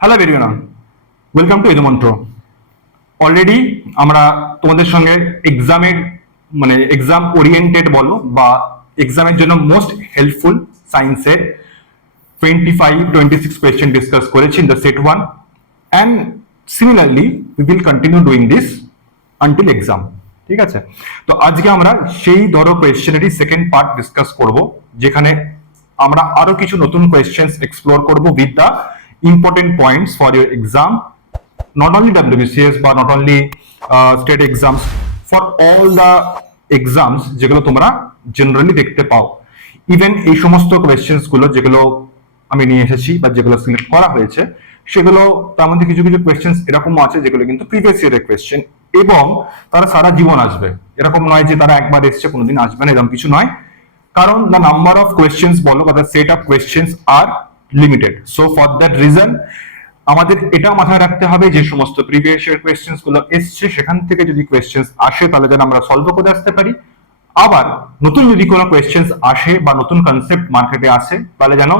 Hello everyone, welcome to Edumantra. Already আমরা তোমাদের সঙ্গে এক্সামের এক্সাম ওরিয়েন্টেড বলো বা এক্সামের জন্য মোস্ট হেল্পফুল সায়েন্সের 25-26 কোয়েশ্চেন ডিসকাস করেছি in the set 1 and similarly we will continue doing this until exam. ঠিক আছে, তো আজকে আমরা সেই ধরো কোয়েশ্চেনেরই সেকেন্ড পার্ট ডিসকাস করব, যেখানে আমরা আরো কিছু নতুন কোয়েশ্চেন্স এক্সপ্লোর করব with the important points for your exam, not only WBCS but not only state exams, for all the exams যেগুলো তোমরা জেনারেলি দেখতে পাও। ইভেন এই সমস্ত কোয়েশ্চেন্স গুলো যেগুলো আমি নিয়ে এসেছি বা যেগুলো সিলেক্ট করা হয়েছে, সেগুলো তার মধ্যে কিছু কিছু কোয়েশ্চেন্স এরকমও আছে যেগুলো কিন্তু প্রিভিয়াস ইয়ারের কোয়েশ্চেন, এবং তারা সারা জীবন আসবে। এরকম নয় যে তারা একবার এসছে কোনোদিন আসবে না, এরকম কিছু নয়, কারণ দ্য নাম্বার অফ কোয়েশ্চেন্স বলো বা the set of questions are limited. So for that reason আমাদের এটা মাথায় রাখতে হবে যে সমস্ত প্রিভিয়াস ইয়ার কোয়েশ্চেন্স গুলো এসছে সেখান থেকে যদি কোয়েশ্চেন্স আসে তাহলে যেন আমরা সলভ করে আসতে পারি। আবার নতুন যদি কোনো কোয়েশ্চেন্স আসে বা নতুন কনসেপ্ট মার্কেটে আসে তাহলে যেন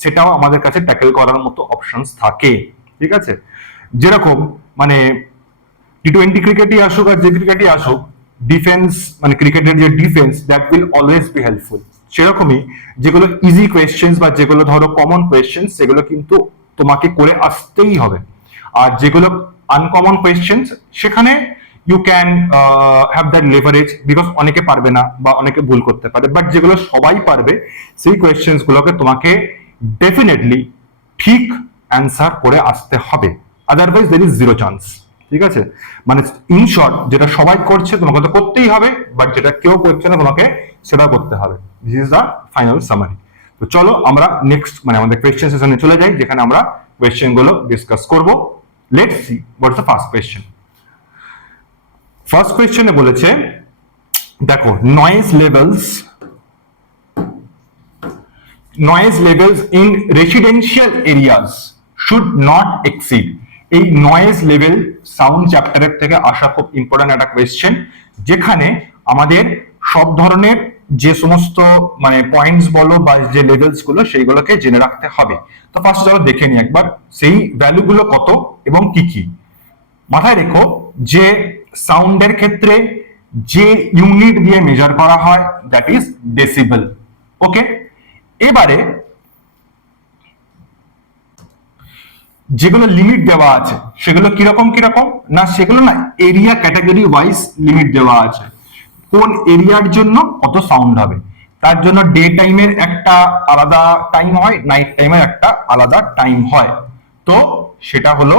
সেটাও আমাদের কাছে ট্যাকেল করার মতো অপশনস থাকে। ঠিক আছে, যেরকম টি20 ক্রিকেটই আসুক আর যে ক্রিকেটই আসুক, ডিফেন্স ক্রিকেটের যে defence that will always be helpful. সেরকমই যেগুলো ইজি কোয়েশ্চেন্স বা যেগুলো ধরো কমন কোয়েশ্চেন্স সেগুলো কিন্তু তোমাকে করে আসতেই হবে। আর যেগুলো আনকমন কোয়েশ্চেন্স সেখানে you can have that leverage, because অনেকে পারবে না বা অনেকে ভুল করতে পারে, বাট যেগুলো সবাই পারবে সেই কোয়েশ্চেন্স গুলোকে তোমাকে ডেফিনেটলি ঠিক অ্যান্সার করে আসতে হবে, otherwise there is zero chance. ঠিক আছে, ইন শর্ট যেটা সবাই করছে তোমাকে তো করতেই হবে, বাট যেটা কেউ করছে না তোমাকে সেটা করতে হবে। This is the final summary. তো চলো আমরা নেক্সট আমাদের কোয়েশ্চেন সেশনে চলে যাই, যেখানে আমরা কোয়েশ্চেন গুলো ডিসকাস করব। Let's see what's the first question. First কোয়েশ্চেনে বলেছে, দেখো, noise levels in residential areas should not exceed. এই নয়েজ লেভেল সাউন্ড চ্যাপ্টারের থেকে আসা খুব ইম্পর্টেন্ট একটা কোয়েশ্চেন, যেখানে আমাদের সব ধরনের যে সমস্ত পয়েন্টস বলো বা যে লেভেলস গুলো সেইগুলোকে জেনে রাখতে হবে। তো ফার্স্ট চলো দেখে নিই একবার সেই ভ্যালু গুলো কত এবং কি কি। মাথায় রেখো যে সাউন্ডের ক্ষেত্রে যে ইউনিট দিয়ে মেজার করা হয় দ্যাট ইজ ডেসিবেল। ওকে, এবারে যেগুলো লিমিট দেওয়া আছে সেগুলো কিরকম কিরকম না, সেগুলো না এরিয়া ক্যাটাগরি ওয়াইজ লিমিট দেওয়া আছে। কোন এরিয়ার জন্য কত সাউন্ড হবে, তার জন্য ডে টাইমের একটা আলাদা টাইম হয়, নাইট টাইমের একটা আলাদা টাইম হয়। তো সেটা হলো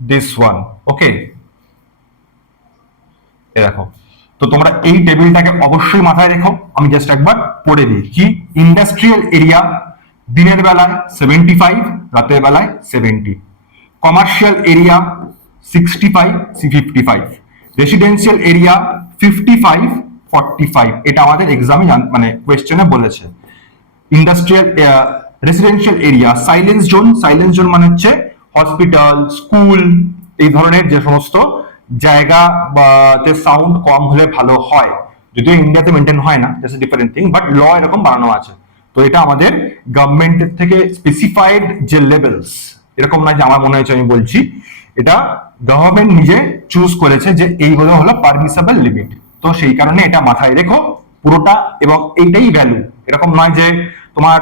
দিস ওয়ান। ওকে, দেখো, তো তোমরা এই টেবিলটাকে অবশ্যই মাথায় রেখো। আমি জাস্ট একবার পড়ে দিই কি। ইন্ডাস্ট্রিয়াল এরিয়া দিনের বেলায় 75, রাতের বেলায় 70। Commercial area 65, 55। Residential area 55, 45। এটা আমাদের এক্সামে কোয়েশ্চেনে বলেছে। Industrial residential area silence zone মানে হচ্ছে হসপিটাল, স্কুল, এই ধরনের যে সমস্ত জায়গা বা সাউন্ড কম হলে ভালো হয়। যদিও ইন্ডিয়াতে মেনটেন হয় না, that's a different thing, but law এরকম বানানো আছে। তো এটা আমাদের গভর্নমেন্টের থেকে স্পেসিফাইড যে লেভেলস, এরকম নয় যে আমার মনে হয়েছে আমি বলছি, এটা গভর্নমেন্ট নিজে চুজ করেছে যে এইগুলো হলো পারমিসেবল লিমিট। তো সেই কারণে এটা মাথায় রেখো পুরোটা, এবং এইটাই ভ্যালু। এরকম নয় যে তোমার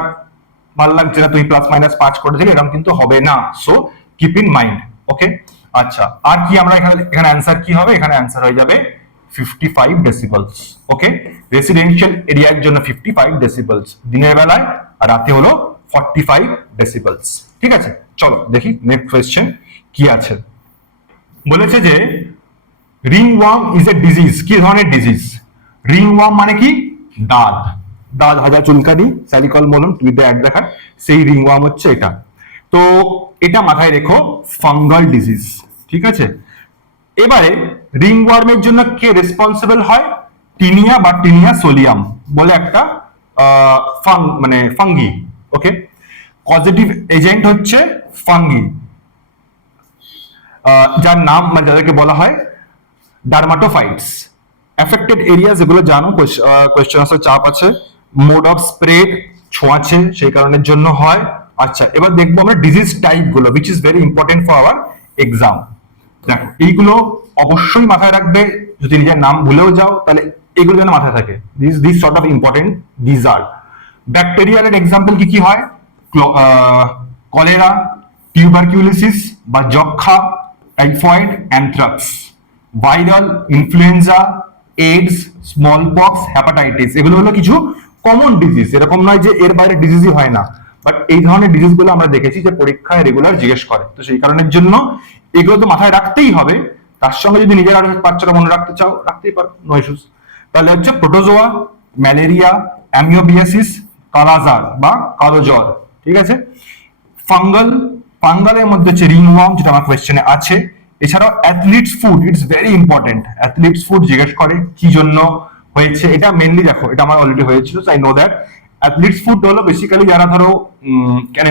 ভালো লাগছে না তুমি প্লাস মাইনাস 5 করে দিলে, এরকম কিন্তু হবে না। So keep in mind. Okay, আচ্ছা, আর কি আমরা এখানে অ্যান্সার কি হবে, এখানে অ্যান্সার হয়ে যাবে 55 ডেসিবেলস। ওকে, রেসিডেন্সিয়াল এরিয়ার জন্য 55 ডেসিবেলস দিনের বেলায়, আর রাতে হলো 45 ডেসিবেলস। ঠিক আছে, চলো দেখি নেক্সট কোয়েশ্চেন কি আছে। বলেছে যে রিংওয়ার্ম ইজ এ ডিজিজ। কি ধরনের ডিজিজ? রিংওয়ার্ম মানে কি? দাঁত হাজা চুলকানি, স্যালিকল মলম টিভিতে অ্যাড দেখার, সেই রিংওয়ার্ম হচ্ছে এটা। তো এটা মাথায় রেখো, ফাঙ্গাল ডিজিজ। ঠিক আছে, এবারে রিংওয়ার্মের জন্য কে রেসপন্সিবল হয়? টিনিয়া বা টিনিয়া সোলিয়াম বলে একটা ফাঙ্গি। ওকে, পজিটিভ এজেন্ট হচ্ছে ফাঙ্গি, যার নাম যাদেরকে বলা হয় ডার্মাটোফাইটস। এফেক্টেড এরিয়া যেগুলো জানো, কোয়েশ্চেন আসার চাপ আছে। মোড অফ স্প্রেড, ছোঁয়াচে সেই কারণের জন্য হয়। আচ্ছা, এবার দেখবো আমরা ডিজিজ টাইপ গুলো, which is very important for our exam। দেখো এইগুলো অবশ্যই মাথায় রাখবে, যদি নিজের নাম ভুলেও যাও তাহলে এগুলো যেন মাথায় থাকে। This sort of important these are. Bacterial এর এক্সাম্পল কি কি হয়? কলেরা, টিউবারকিউলোসিস বা যক্ষা, typhoid, anthrax. Viral, influenza, AIDS, smallpox, hepatitis, এগুলো হলো কিছু কমন ডিজিজ। এরকম নয় যে এর বাইরে ডিজিজই হয় না, বাট এই ধরনের ডিজিজ গুলো আমরা দেখেছি যে পরীক্ষায় রেগুলার জিজ্ঞেস করে, তো সেই কারণের জন্য এগুলো তো মাথায় রাখতেই হবে। তার সঙ্গে যদি নিজের আরো বাচ্চারা মনে রাখতে চাও রাখতেই পারো, নো ইস্যুস। তাহলে হচ্ছে প্রোটোজোয়া, ম্যালেরিয়া, অ্যামিওবিয়াসিস, কালাজার বা কালো জ্বর, ঠিক আছে। ফাঙ্গাল, ফাঙ্গালের মধ্যে হচ্ছে রিংওয়ার্ম, যেটা আমার কোয়েশ্চেনে আছে। এছাড়াও athletes food, it's very important. Athletes food জিজ্ঞেস করে কি জন্য হয়েছে, এটা মেনলি দেখো এটা আমার অলরেডি হয়েছিল, I know that. Athletes food হলো বেসিক্যালি যারা ধরো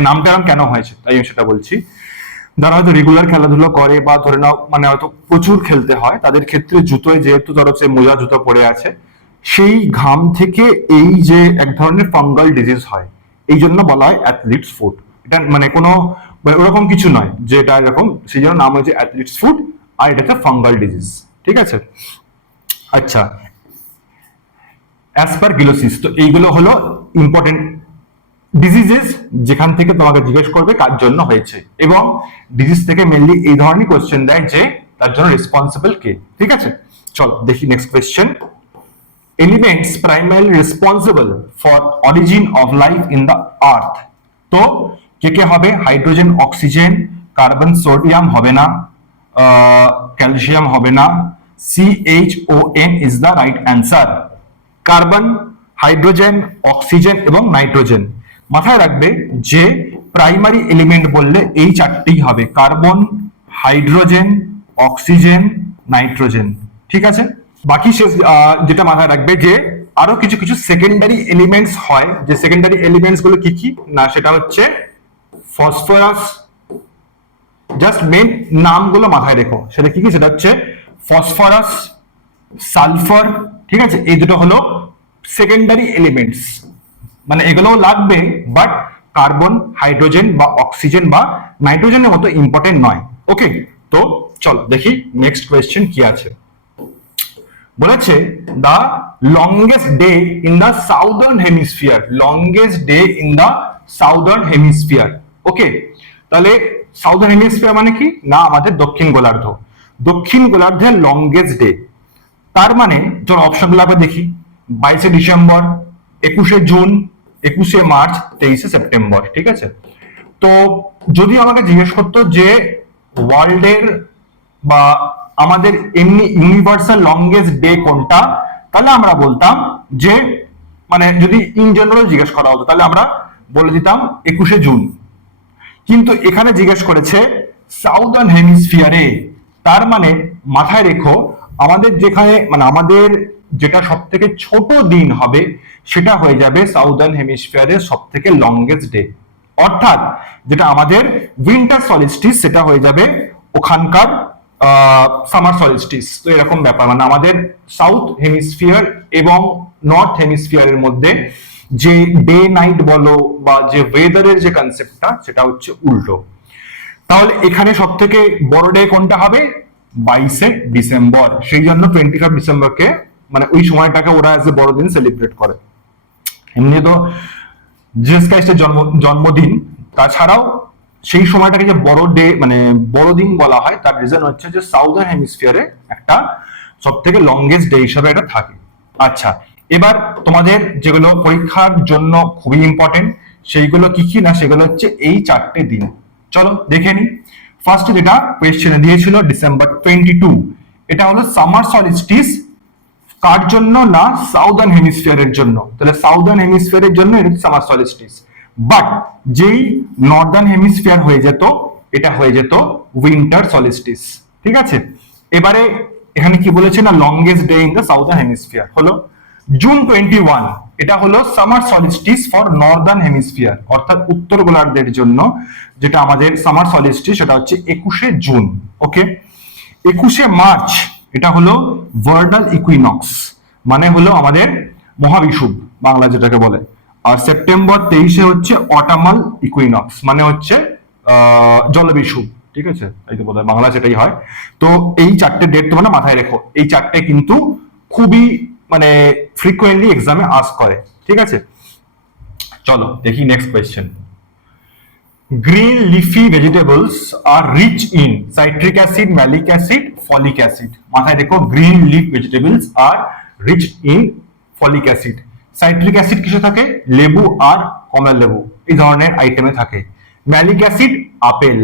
নামটা কেন হয়েছে তাই আমি সেটা বলছি। যারা হয়তো রেগুলার খেলাধুলো করে বা ধরে নাও মানে হয়তো প্রচুর খেলতে হয়, তাদের ক্ষেত্রে জুতোয় যেহেতু ধরো সে মোজা জুতো পরে আছে, সেই ঘাম থেকে এই যে এক ধরনের ফাঙ্গাল ডিজিজ হয়, এই জন্য বলা হয় অ্যাথলিটস ফুড। এটা মানে কোনো ওরকম কিছু নয় যে এটা এরকম, সেই জন্য নাম হয়েছে অ্যাথলিটস ফুড, আর এটা একটা ফাঙ্গাল ডিজিজ, ঠিক আছে। আচ্ছা, অ্যাসপারগিলোসিস, তো এইগুলো হলো ইম্পর্টেন্ট ডিজিজেস যেখান থেকে তোমাকে জিজ্ঞেস করবে কার জন্য হয়েছে, এবং ডিজিজ থেকে মেনলি এই ধরনের কোশ্চেন দেয় যে তার জন্য রেসপন্সিবল কে, ঠিক আছে। চলো দেখি next question. Elements primarily responsible for origin of life in the earth, তো কে কে হবে? হাইড্রোজেন, অক্সিজেন, কার্বন, সোডিয়াম হবে না, ক্যালসিয়াম হবে না, CHON is the right answer. Carbon, hydrogen, oxygen এবং নাইট্রোজেন। মাথায় রাখবে যে প্রাইমারি এলিমেন্ট বললে এই চারটেই হবে, কার্বন, হাইড্রোজেন, অক্সিজেন, নাইট্রোজেন, ঠিক আছে। বাকি যেটা মাথায় রাখবে যে আরো কিছু কিছু সেকেন্ডারি এলিমেন্টস হয়, যে সেকেন্ডারি এলিমেন্টস গুলো কি কি না, সেটা হচ্ছে ফসফরাস, জাস্ট মেন নামগুলো মাথায় রেখো, সেটা কি কি, সেটা হচ্ছে ফসফরাস, সালফার, ঠিক আছে। এই দুটো হলো সেকেন্ডারি এলিমেন্টস, মানে এগুলো লাগবে, বাট কার্বন, হাইড্রোজেন বা অক্সিজেন বা নাইট্রোজেনের মতো ইম্পর্টেন্ট নয়। ওকে, তো চলো দেখি নেক্সট কোয়েশ্চেন কি আছে। বলেছে the longest day in the southern hemisphere, longest day in the southern hemisphere. Okay, তাহলে সাউদার্ন হেমিস্ফিয়ার মানে কি না, আমাদের দক্ষিণ গোলার্ধ। দক্ষিণ গোলার্ধের লংগেস্ট ডে, তার মানে চলো অপশন গুলো দেখি। 22শে ডিসেম্বর, 21শে জুন, 21শে মার্চ, 23শে সেপ্টেম্বর, ঠিক আছে। তো যদি আমাকে জিজ্ঞেস করতো যে ওয়ার্ল্ডের বা আমাদের এমনি ইউনিভার্সাল লংগেস্ট ডে কোনটা, তাহলে আমরা বলতাম যে মানে যদি ইন জেনারেল জিজ্ঞেস করা হতো তাহলে আমরা বলে দিতাম 21শে জুন। কিন্তু এখানে জিজ্ঞেস করেছে সাউদার্ন হেমিস্ফিয়ারে, তার মানে মাথায় রেখো আমাদের যেখানে মানে আমাদের যেটা সব থেকে ছোট দিন হবে সেটা হয়ে যাবে সাউদার্ন হেমিস্ফিয়ারের সব থেকে লংগেস্ট ডে, অর্থাৎ যেটা আমাদের উইন্টার সলিস্টিস সেটা হয়ে যাবে ওখানকার সামার সলিস্টিস। তো এরকম ব্যাপার, মানে আমাদের সাউথ হেমিস্ফিয়ার এবং নর্থ হেমিস্ফিয়ারের মধ্যে যে ডে নাইট বলো বা যে ওয়েদারের যে কনসেপ্টটা সেটা হচ্ছে উল্টো। তাহলে এখানে সব থেকে বড় ডে কোনটা হবে? 22শে ডিসেম্বর, সেই জন্য 25 ডিসেম্বরকে মানে ওই সময়টাকে ওরা এজ এ বড়দিন সেলিব্রেট করে। এমনি তো জিসাস ক্রাইস্টের জন্মদিন, তাছাড়াও সেই সময়টাকে যে বড় ডে মানে বড়দিন বলা হয় তার রিজন হচ্ছে যে সাউদার্ন হেমিস্ফিয়ারে একটা সব থেকে লংগেস্ট ডে হিসাবে এটা থাকে। আচ্ছা, এবার তোমাদের যেগুলো পরীক্ষার জন্য খুবই ইম্পর্টেন্ট সেইগুলো কি কি না, সেগুলো হচ্ছে এই চারটে দিন। চলো দেখে নি। ফার্স্ট যেটা কোয়েশ্চেনে দিয়েছিল ডিসেম্বর 22, এটা হলো সামার সলিস্টিস, কার জন্য না সাউদার্ন হেমিস্ফিয়ারের জন্য, তাহলে সাউদার্ন হেমিস্ফিয়ারের জন্য এটা সামার সলিস্টিস। বাট যেই নর্দার্ন হেমিস্ফিয়ার হয়ে যেত এটা হয়ে যেত উইন্টার সলিস্টিস, ঠিক আছে। এবারে এখানে কি বলেছে না longest day in the southern hemisphere হলো জুন 21, এটা হলো summer solstice for Northern hemisphere, অর্থাৎ উত্তর গোলার্ধের জন্য যেটা আমাদের সামার সলিস্টিস সেটা হচ্ছে 21শে জুন। ওকে, 21শে মার্চ এটা হলো ভার্নাল ইকুইনক্স, মানে হলো আমাদের মহাবিষুব বাংলা যেটাকে বলে। আর সেপ্টেম্বর 23 হচ্ছে অটামাল ইকুইনক্স, মানে হচ্ছে জলবিষুব। ঠিক আছে, এই তো বোধহয় বাংলা সেটাই হয়। তো এই চারটে ডেট তোমরা মাথায় রেখো, এই চারটে কিন্তু খুবই মানে ফ্রিকোয়েন্টলি এক্সামে আস্ক করে। ঠিক আছে, চলো দেখি next question. Green leafy vegetables are rich in citric acid, malic acid, folic acid. মাথায় রেখো, green leaf vegetables are rich in folic acid. Citric acid কিসে থাকে? লেবু আর কমলা লেবু এই ধরনের আইটেমে থাকে। Malic acid apple.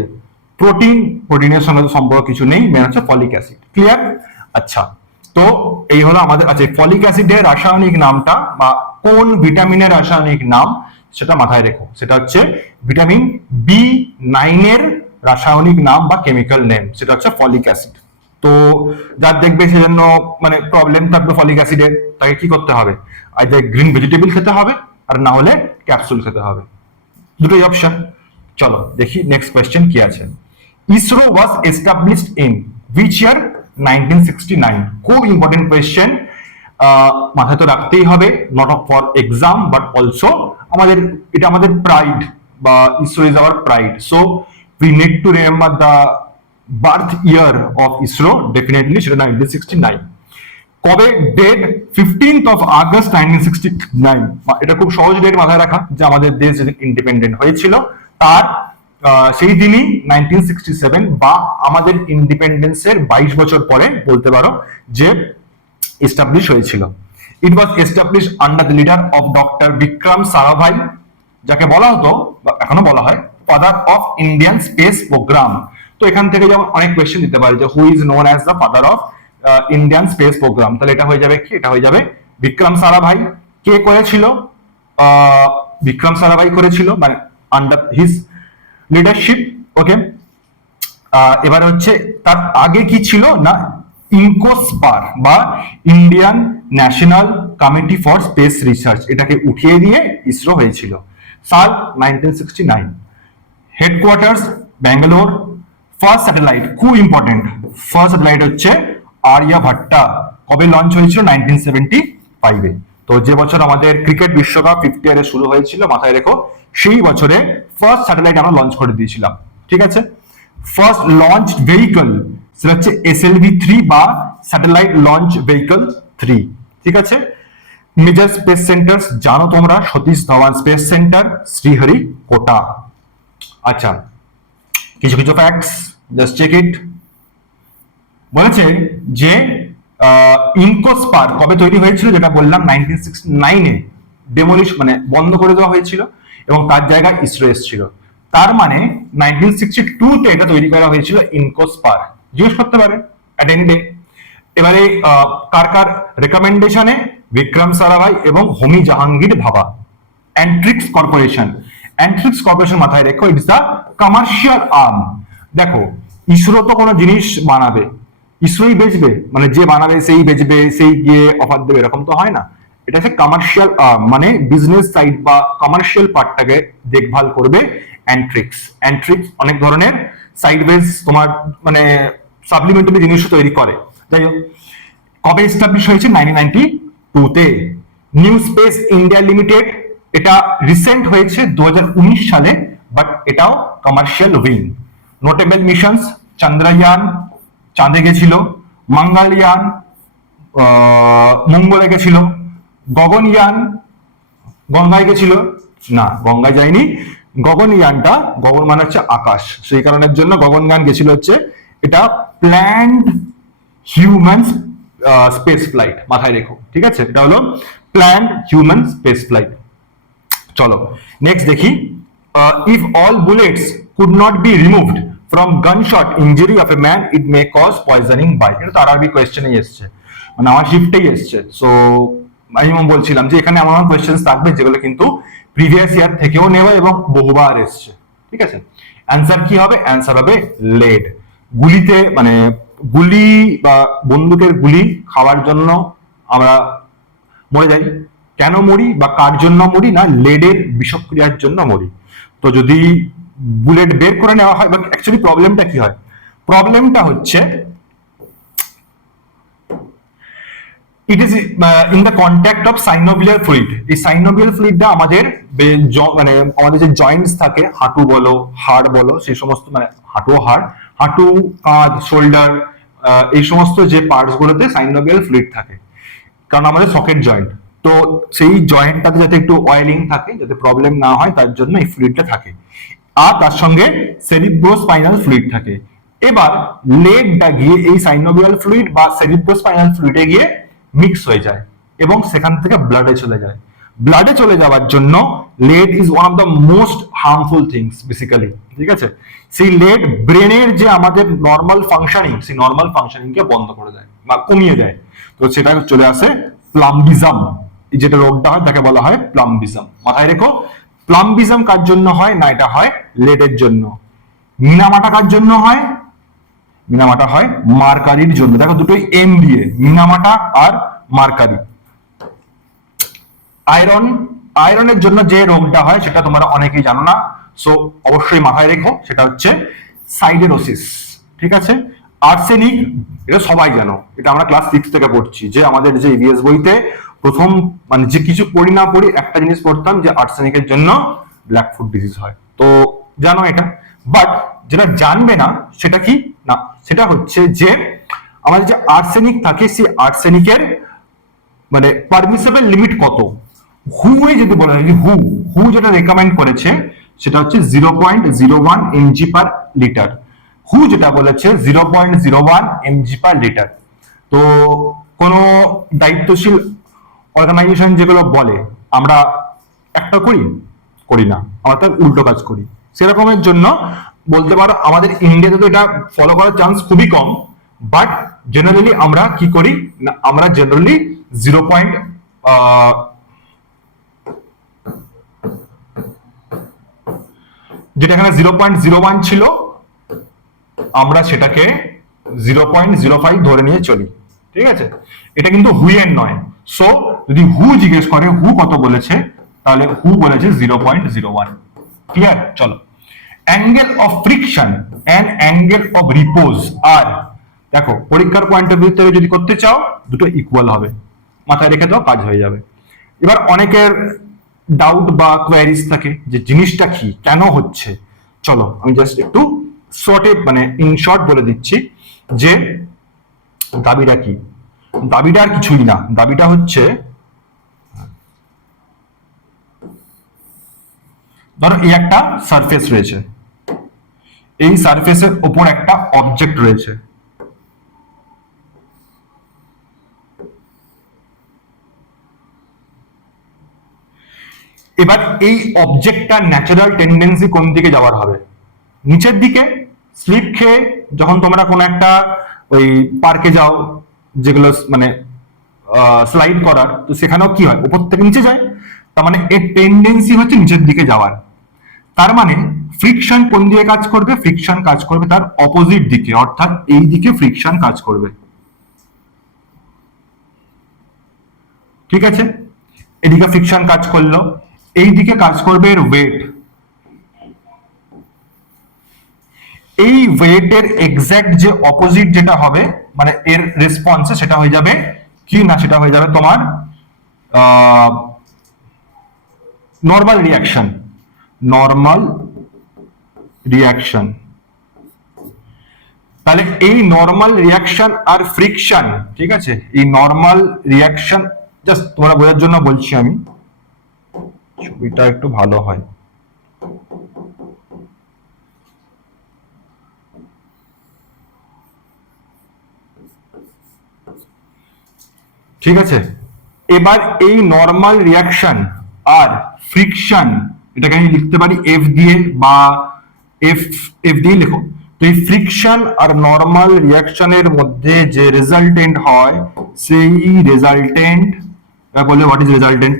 প্রোটিনের সঙ্গে সম্পর্ক কিছু নেই, মেন হচ্ছে ফলিক অ্যাসিড। ক্লিয়ার? আচ্ছা, তো এই হলো আমাদের। আচ্ছা, ফলিক অ্যাসিডের রাসায়নিক নামটা বা কোন ভিটামিনের রাসায়নিক নাম সেটা মাথায় রেখো, সেটা হচ্ছে ভিটামিন B9 এর রাসায়নিক নাম বা কেমিক্যাল নেম, সেটা হচ্ছে ফলিক অ্যাসিড। তো যার দেখবে সেজন্য মানে প্রবলেম থাকবে ফলিক অ্যাসিডের, তাকে কি করতে হবে? আইদার গ্রিন ভেজিটেবল খেতে হবে আর না হলে ক্যাপসুল খেতে হবে, দুটোই অপশন। চলো দেখি নেক্সট কোয়েশ্চেন কি আছে। ISRO was established in which year? 1969। খুব ইম্পর্টেন্ট কোয়েশ্চেন, মাথায় তো রাখতেই হবে, not of for exam but also আমাদের এটা আমাদের প্রাইড, বা ISRO is our pride, so we need to remember the birth year of ISRO. Definitely সেটা 1969। কবে? Date 15th of August 1969। এটা খুব সহজ ডেট মাথায় রাখা, যে আমাদের দেশ যেদিন ইন্ডিপেন্ডেন্ট হয়েছিল তার সেই দিনই 1967, বা আমাদের ইন্ডিপেন্ডেন্সের 22 বছর পরে বলতে পারো যে এস্টাবলিশ হয়েছিল। It was establish under the leader of doctor Vikram Sarabhai, যাকে বলা হতো বা এখনো বলা হয় father of Indian space program. তো এখান থেকে যেমন অনেক কোয়েশ্চেন দিতে পারে যে who is known as the father of Indian space program, তাহলে এটা হয়ে যাবে কি? এটা হয়ে যাবে বিক্রম সারাভাই। কে করেছিল? বিক্রম সারাভাই করেছিল, মানে আন্ডার হিজ লিডারশিপ। ওকে, এবারে হচ্ছে তার আগে কি ছিল না, ইনকোস্পার বা Indian national committee for space research, এটাকে উঠিয়ে দিয়ে ইসরো হয়েছিল সাল 1969। হেডকোয়ার্টার্স ব্যাঙ্গালোর। ফার্স্ট স্যাটেলাইট, খুব ইম্পর্টেন্ট, ফার্স্ট স্যাটেলাইট হচ্ছে আর্যভট্টা। কবে লঞ্চ হয়েছিল? 1975-এ। তো যে বছর আমাদের ক্রিকেট বিশ্বকাপ 50 ইয়ারে শুরু হয়েছিল, মাথায় রেখো সেই বছরে ফার্স্ট স্যাটেলাইট আমরা লঞ্চ করে দিয়েছিলাম। ঠিক আছে, ফার্স্ট লঞ্চ ভেহিকল সেটা হচ্ছে SLV-3 বা স্যাটেলাইট লঞ্চ ভেহিকল 3। ঠিক আছে, মেজর স্পেস সেন্টার জানো তোমরা, সতীশ ধাওয়ান স্পেস সেন্টার, শ্রীহরিকোটা। আচ্ছা, কিছু কিছু ফ্যাক্টস, জাস্ট চেক ইট। বলেছে যে ইনকোস্পার কবে তৈরি হয়েছিল, যেটা বললাম 1969-এ ডেমোলিশ মানে বন্ধ করে দেওয়া হয়েছিল, এবং তার জায়গায় ইসরো এসেছিল। তার মানে 1962-তে এটা তৈরি করা হয়েছিল ইনকোস্পার। জিজ্ঞেস করতে পারে অ্যাট এনি ডে। এবারে কার কার রেকমেন্ডেশনে? বিক্রম সারাভাই এবং হোমি জাহাঙ্গীর ভাবা। অ্যান্ট্রিক্স কর্পোরেশন, অ্যান্ট্রিক্স কর্পোরেশন মাথায় রেখো, ইটস দ্য কমার্শিয়াল আর্ম। দেখো, ইসরো তো কোনো জিনিস বানাবে, ইসরোই বেচবে, মানে যে বানাবে সেই বেচবে, সেই গিয়ে অফার দেবে, এরকম তো হয় না। এটা হচ্ছে কমার্শিয়াল আর্ম, মানে বিজনেস সাইড বা কমার্শিয়াল পার্টটাকে দেখভাল করবে অ্যান্ট্রিক্স। অ্যান্ট্রিক্স অনেক ধরনের সাইড ওয়েজ তোমার মানে সাপ্লিমেন্টারি জিনিসও তৈরি করে। যাই হোক, কবে এস্টাবলিশ হয়েছে? 1992-তে। নিউ স্পেস ইন্ডিয়া লিমিটেড, এটা রিসেন্ট হয়েছে 2019 সালে, বাট এটাও commercial wing. Notable missions, Chandrayaan চাঁদে গেছিল, মঙ্গলয়ান মঙ্গলে গেছিল, গগনয়ান গঙ্গায় গেছিল না, গঙ্গায় যায়নি। গগনয়ানটা, গগন মানে হচ্ছে আকাশ, সেই কারণের জন্য গগনযান গেছিল হচ্ছে, এটা প্ল্যান্ড হিউম্যান স্পেস ফ্লাইট, মাথায় রেখো। ঠিক আছে, এটা হলো প্ল্যান্ড হিউম্যান স্পেস ফ্লাইট। চলো নেক্সট দেখি। If all bullets could not be removed from gunshot injury of a man, it may cause poisoning by. এটা তো আরবি কোয়েশ্চেনেই এসছে, মানে আমার শিফটেই এসছে। সো আমি বলছিলাম যে এখানে এমন কোয়েশ্চেন থাকবে যেগুলো কিন্তু প্রিভিয়াস ইয়ার থেকেও নেওয়া এবং বহুবার এসছে। ঠিক আছে, অ্যান্সার কি হবে? অ্যান্সার হবে লেড। গুলিতে মানে গুলি বা বন্দুকের গুলি খাওয়ার জন্য আমরা মরে যাই। কেন মরি বা কার জন্য মরি? না, লেডের বিষক্রিয়ার জন্য মরি। তো যদি বুলেট বের করে নেওয়া হয়, অ্যাকচুয়ালি প্রবলেমটা কি হয়? প্রবলেমটা হচ্ছে it is in the contact of synovial fluid. এই সাইনোভিয়াল ফ্লুইডটা আমাদের মানে আমাদের যে জয়েন্টস থাকে, হাঁটু বলো, হাড় বলো, সেই সমস্ত, মানে হাঁটু হাড়, হাঁটু, কাঁধ, শোল্ডার, এই সমস্ত যে পার্টস গুলোতে সাইনোভিয়াল ফ্লুইড থাকে, কারণ আমাদের সকেট জয়েন্ট। তো সেই জয়েন্টটাতে যাতে একটু অয়েলিং থাকে, যাতে প্রবলেম না হয়, তার জন্য এই ফ্লুইডটা থাকে। আর তার সঙ্গে সেরিব্রোস্পাইনাল ফ্লুইড থাকে। এবার লেডটা গিয়ে এই সাইনোভিয়াল ফ্লুইড বা সেরিব্রোস্পাইনাল ফ্লুইডে গিয়ে মিক্স হয়ে যায় এবং সেখান থেকে ব্লাডে চলে যায়। ব্লাডে চলে যাওয়ার জন্য lead is one of the most harmful things basically, ঠিক আছে। সেই লেড ব্রেনের যে আমাদের নর্মাল ফাংশনিং, সেই নর্মাল ফাংশনিং কে বন্ধ করে দেয় বা কমিয়ে দেয়। তো সেটা চলে আসে প্লাম্বিজম, যেটা রোগটা হয় তাকে বলা হয় প্লাম্বিজম। মাথায় রেখো, প্লাম্বিজম কার জন্য হয় না, এটা হয় লেডের জন্য। মিনামাটা কার জন্য হয়, মিনামাটা হয় মার্কারির জন্য। দেখো দুটোই এম দিয়ে, মিনামাটা আর মার্কারি। আয়রন, আয়রনের জন্য যে রোগটা হয় সেটা তোমরা অনেকেই জানো না, সো অবশ্যই মাথায় রেখো, সেটা হচ্ছে সাইডেরোসিস, ঠিক আছে। আর্সেনিক, এটা সবাই জানো, এটা আমরা ক্লাস 6 থেকে পড়ছি, যে আমাদের যে ইভিএস বইতে প্রথম মানে যে কিছু পড়ি না পড়ি একটা জিনিস পড়তাম, যে আর্সেনিকের জন্য ব্ল্যাক ফুট ডিজিজ হয়। তো জানো এটা, বাট যেটা জানবে না সেটা কি না, সেটা হচ্ছে যে আমাদের যে আর্সেনিক থাকে, সেই আর্সেনিকের মানে পারমিসেবল লিমিট কত। হু এ যদি বলা হয়, হু হু যেটা রেকমেন্ড করেছে সেটা হচ্ছে 0.01 mg পার লিটার। হু যেটা বলেছে 0.01 mg পার লিটার। তো কোনো দায়িত্বশীল অর্গানাইজেশন যেগুলো বলে, আমরা একটা করি করি না, আমরা তার উল্টো কাজ করি। সেরকমের জন্য বলতে পারো আমাদের ইন্ডিয়াতে তো এটা ফলো করার চান্স খুবই কম, বাট জেনারেলি আমরা কি করি না, আমরা জেনারেলি 0. যেটা এখানে 0.01 ছিল, আমরা সেটাকে 0.05 ধরে নিয়ে চলি, ঠিক আছে। এটা কিন্তু হুইয়ের নয়। সো যদি হু জিজ্ঞেস করে হু কত বলেছে, তাহলে হু বলেছে 0.01। ক্লিয়ার? চলো, angle of friction and angle of repose আর, দেখো পরীক্ষার পয়েন্ট অফ ভিউ থেকে যদি করতে চাও দুটো ইকুয়াল হবে, মাথায় রেখে দাও, কাজ হয়ে যাবে। এবার অনেকের ডাউট বা কোয়ারিজ থাকে যে জিনিসটা কি, কেন হচ্ছে। চলো আমি জাস্ট একটু শর্টে মানে ইন শর্ট বলে দিচ্ছি যে দাবিটা কি। দাবিটা আর কিছুই না, দাবিটা হচ্ছে, ধরো এই একটা সারফেস রয়েছে, এই সারফেসের ওপর একটা অবজেক্ট রয়েছে, এবার এই অবজেক্টটার ন্যাচারাল টেন্ডেন্সি কোন দিকে যাওয়ার হবে, নিচের দিকে। স্লিপ খেয়ে যখন তোমরা কোনো একটা ওই পার্কে যাও যেগুলো মানে স্লাইড করার, তো সেখানেও কি হয়, উপর থেকে নিচে যায়, তার মানে এর টেন্ডেন্সি হচ্ছে নিচের দিকে যাওয়ার। তার মানে ফ্রিকশন কোন দিকে কাজ করবে, ফ্রিকশন কাজ করবে তার অপোজিট দিকে, অর্থাৎ এই দিকে ফ্রিকশন কাজ করবে, ঠিক আছে। এদিকে ফ্রিকশন কাজ করলো, এই দিকে কাজ করবে এর ওয়েট। এই ওয়েটের এক্সাক্ট যে অপোজিট যেটা হবে, মানে এর রেসপন্স, সেটা হয়ে যাবে কি না, সেটা হয়ে যাবে তোমার নর্মাল রিয়াকশন। নর্মাল রিয়াকশন, তাহলে এই নর্মাল রিয়াকশন আর ফ্রিকশন, ঠিক আছে, এই নর্মাল রিয়াকশন, জাস্ট তোমরা বোঝার জন্য বলছি আমি, ছবিটা একটু ভালো হয়। ঠিক আছে, এবার এই নর্মাল রিয়াকশন আর ফ্রিকশন, এটাকে আমি লিখতে পারি এফ দিয়ে বা এফ এফ দিয়ে লেখো। তো এই ফ্রিকশন আর নর্মাল রিয়াকশনের মধ্যে যে রেজাল্টেন্ট হয়, সেই রেজাল্টেন্ট বলে হোয়াট ইজ রেজাল্টেন্ট।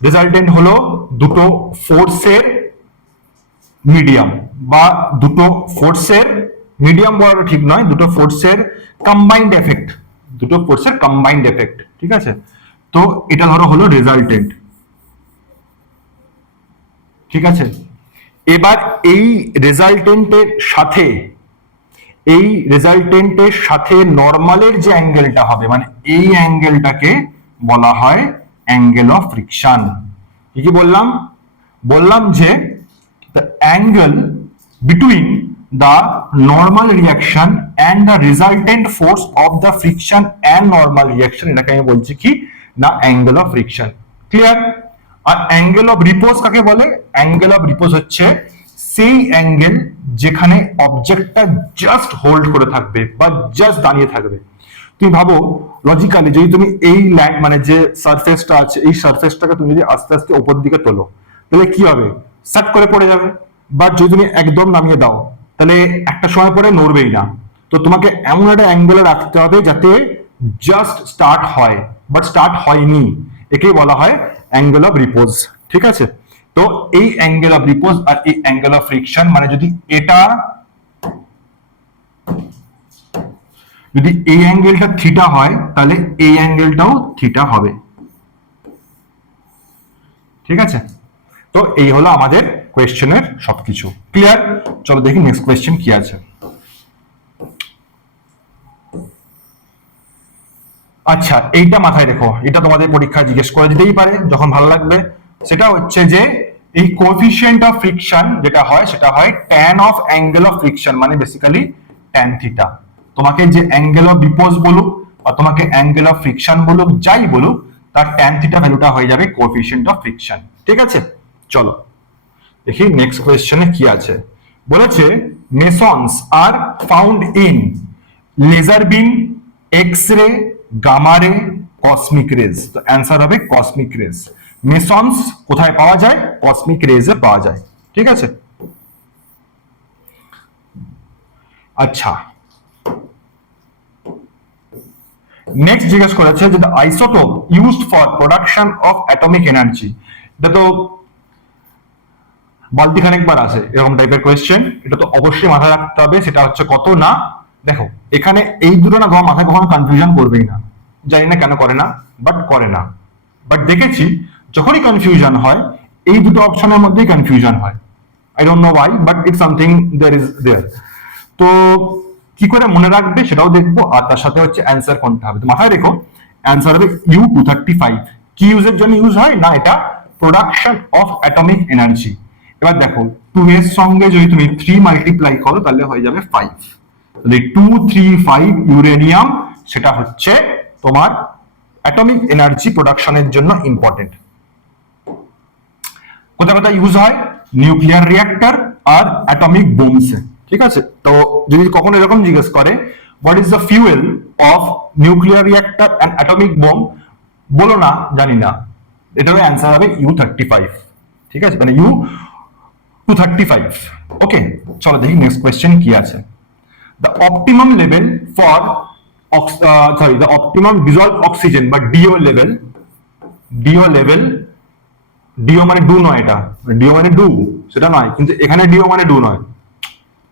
রেজাল্টেন্ট হলো দুটো ফোর্সের মিডিয়াম, বা দুটো ফোর্সের মিডিয়াম বলাটা ঠিক নয়, দুটো ফোর্সের কম্বাইন্ড এফেক্ট, দুটো ফোর্সের কম্বাইন্ড এফেক্ট, ঠিক আছে। তো এটা ধরো হলো রেজাল্টেন্ট, ঠিক আছে। এবার এই রেজাল্টেন্টের সাথে এই রেজাল্টেন্টের সাথে নর্মালের যে অ্যাঙ্গেলটা হবে, মানে এই অ্যাঙ্গেলটাকে বলা হয় অ্যাঙ্গেল অফ ফ্রিকশন। কি বললাম? বললাম যে the angle between the normal reaction and the resultant force of the friction and normal reaction, এটাকে আমি বলছি কি না অ্যাঙ্গেল অফ ফ্রিকশন। ক্লিয়ার? আর অ্যাঙ্গেল অফ রিপোজ কাকে বলে? অ্যাঙ্গেল অফ রিপোজ হচ্ছে সেই অ্যাঙ্গেল যেখানে অবজেক্টটা জাস্ট হোল্ড করে থাকবে বা জাস্ট দাঁড়িয়ে থাকবে। তুমি ভাবো লজিক্যালি, যদি তুমি এই ল্যান্ড মানে যে সারফেসটা আছে, এই সারফেসটাকে তুমি যদি আস্তে আস্তে উপর দিকে তোলো, তাহলে কি হবে? সাট করে পড়ে যাবে। বাট যদি তুমি একদম নামিয়ে দাও, তাহলে একটা সময় পরে নড়বেই না। তো তোমাকে এমন একটা অ্যাঙ্গেলে রাখতে হবে যাতে জাস্ট স্টার্ট হয়, বাট স্টার্ট হয়নি, একেই বলা হয় অ্যাঙ্গেল অফ রিপোজ। ঠিক আছে? তো এই অ্যাঙ্গেল অফ রিপোজ আর এই অ্যাঙ্গেল অফ ফ্রিকশন, মানে যদি এই অ্যাঙ্গেলটা থিটা হয়, তাহলে এই অ্যাঙ্গেলটাও থিটা হবে। ঠিক আছে? তো এই হলো আমাদের কোয়েশ্চেনের সবকিছু। ক্লিয়ার? চলো দেখি নেক্সট কোয়েশ্চেন কি আছে। আচ্ছা, এইটা মাথায় রেখো, এটা তোমাদের পরীক্ষায় জিজ্ঞেস করে দিতেই পারে যখন ভালো লাগবে। সেটা হচ্ছে যে এই কোএফিসিয়েন্ট অফ ফ্রিকশন যেটা হয়, সেটা হয় tan of angle of friction, মানে বেসিক্যালি ট্যান থিটা। তোমাকে যে অ্যাঙ্গেল অফ রিপোজ বলুক বা তোমাকে অ্যাঙ্গেল অফ ফ্রিকশন বলুক, যাই বলুক, তার ট্যান থিটা ভ্যালুটা হয়ে যাবে কোএফিসিয়েন্ট অফ ফ্রিকশন। ঠিক আছে? চলো দেখি নেক্সট কোয়েশ্চেনে কি আছে। বলেছে mesons are found in laser beam, X ray, gamma ray, cosmic rays. তো অ্যান্সার হবে কসমিক রেজ। মেসন্স কোথায় পাওয়া যায়? কসমিক রেজে পাওয়া যায়। ঠিক আছে? আচ্ছা, নেক্সট জিজ্ঞেস করেছে যে the isotope used for production of atomic energy. এটা তো বালতি খানেকবার আছে এরকম টাইপের কোয়েশ্চেন, এটা তো অবশ্যই মাথায় রাখতে হবে। সেটা হচ্ছে কত না, দেখো এখানে এই দুটো না তোমার মাথায় কখনো কনফিউশন করবেই না। জানি না কেন করে না, বাট করে না। বাট দেখেছি যখনই কনফিউশন হয়, এই দুটো অপশনের মধ্যেই কনফিউশন হয়। I don't know why, but it's something there is there. তো কি করে মনে রাখবে সেটাও দেখবো, আর তার সাথে হচ্ছে অ্যান্সার কোনটা হবে। তো মাথায় রেখো অ্যান্সার হবে U235। কি ইউজের জন্য ইউজ হয় না? এটা প্রোডাকশন অফ অ্যাটমিক এনার্জি। এবার দেখো 2 এর সঙ্গে যদি তুমি 3 মাল্টিপ্লাই করো তাহলে হয়ে যাবে 5। তাহলে 235 ইউরেনিয়াম, সেটা হচ্ছে তোমার অ্যাটমিক এনার্জি প্রোডাকশনের জন্য ইম্পর্টেন্ট। কোথায় কোথায় ইউজ হয়? নিউক্লিয়ার রিঅ্যাক্টর আর অ্যাটমিক বোমসে। ঠিক আছে? তো যদি কখনো এরকম জিজ্ঞেস করে what is the fuel of nuclear reactor and atomic bomb, বলো না জানি না, এটার অ্যান্সার হবে U35। ঠিক আছে? মানে U235। ওকে, চলো দেখি নেক্সট কোয়েশ্চেন কি আছে। The optimum level for the optimum dissolved oxygen বা DO লেভেল, ডিও মানে ডু নয়, এটা ডিও মানে ডু সেটা নয়, কিন্তু এখানে ডিও মানে ডু নয়।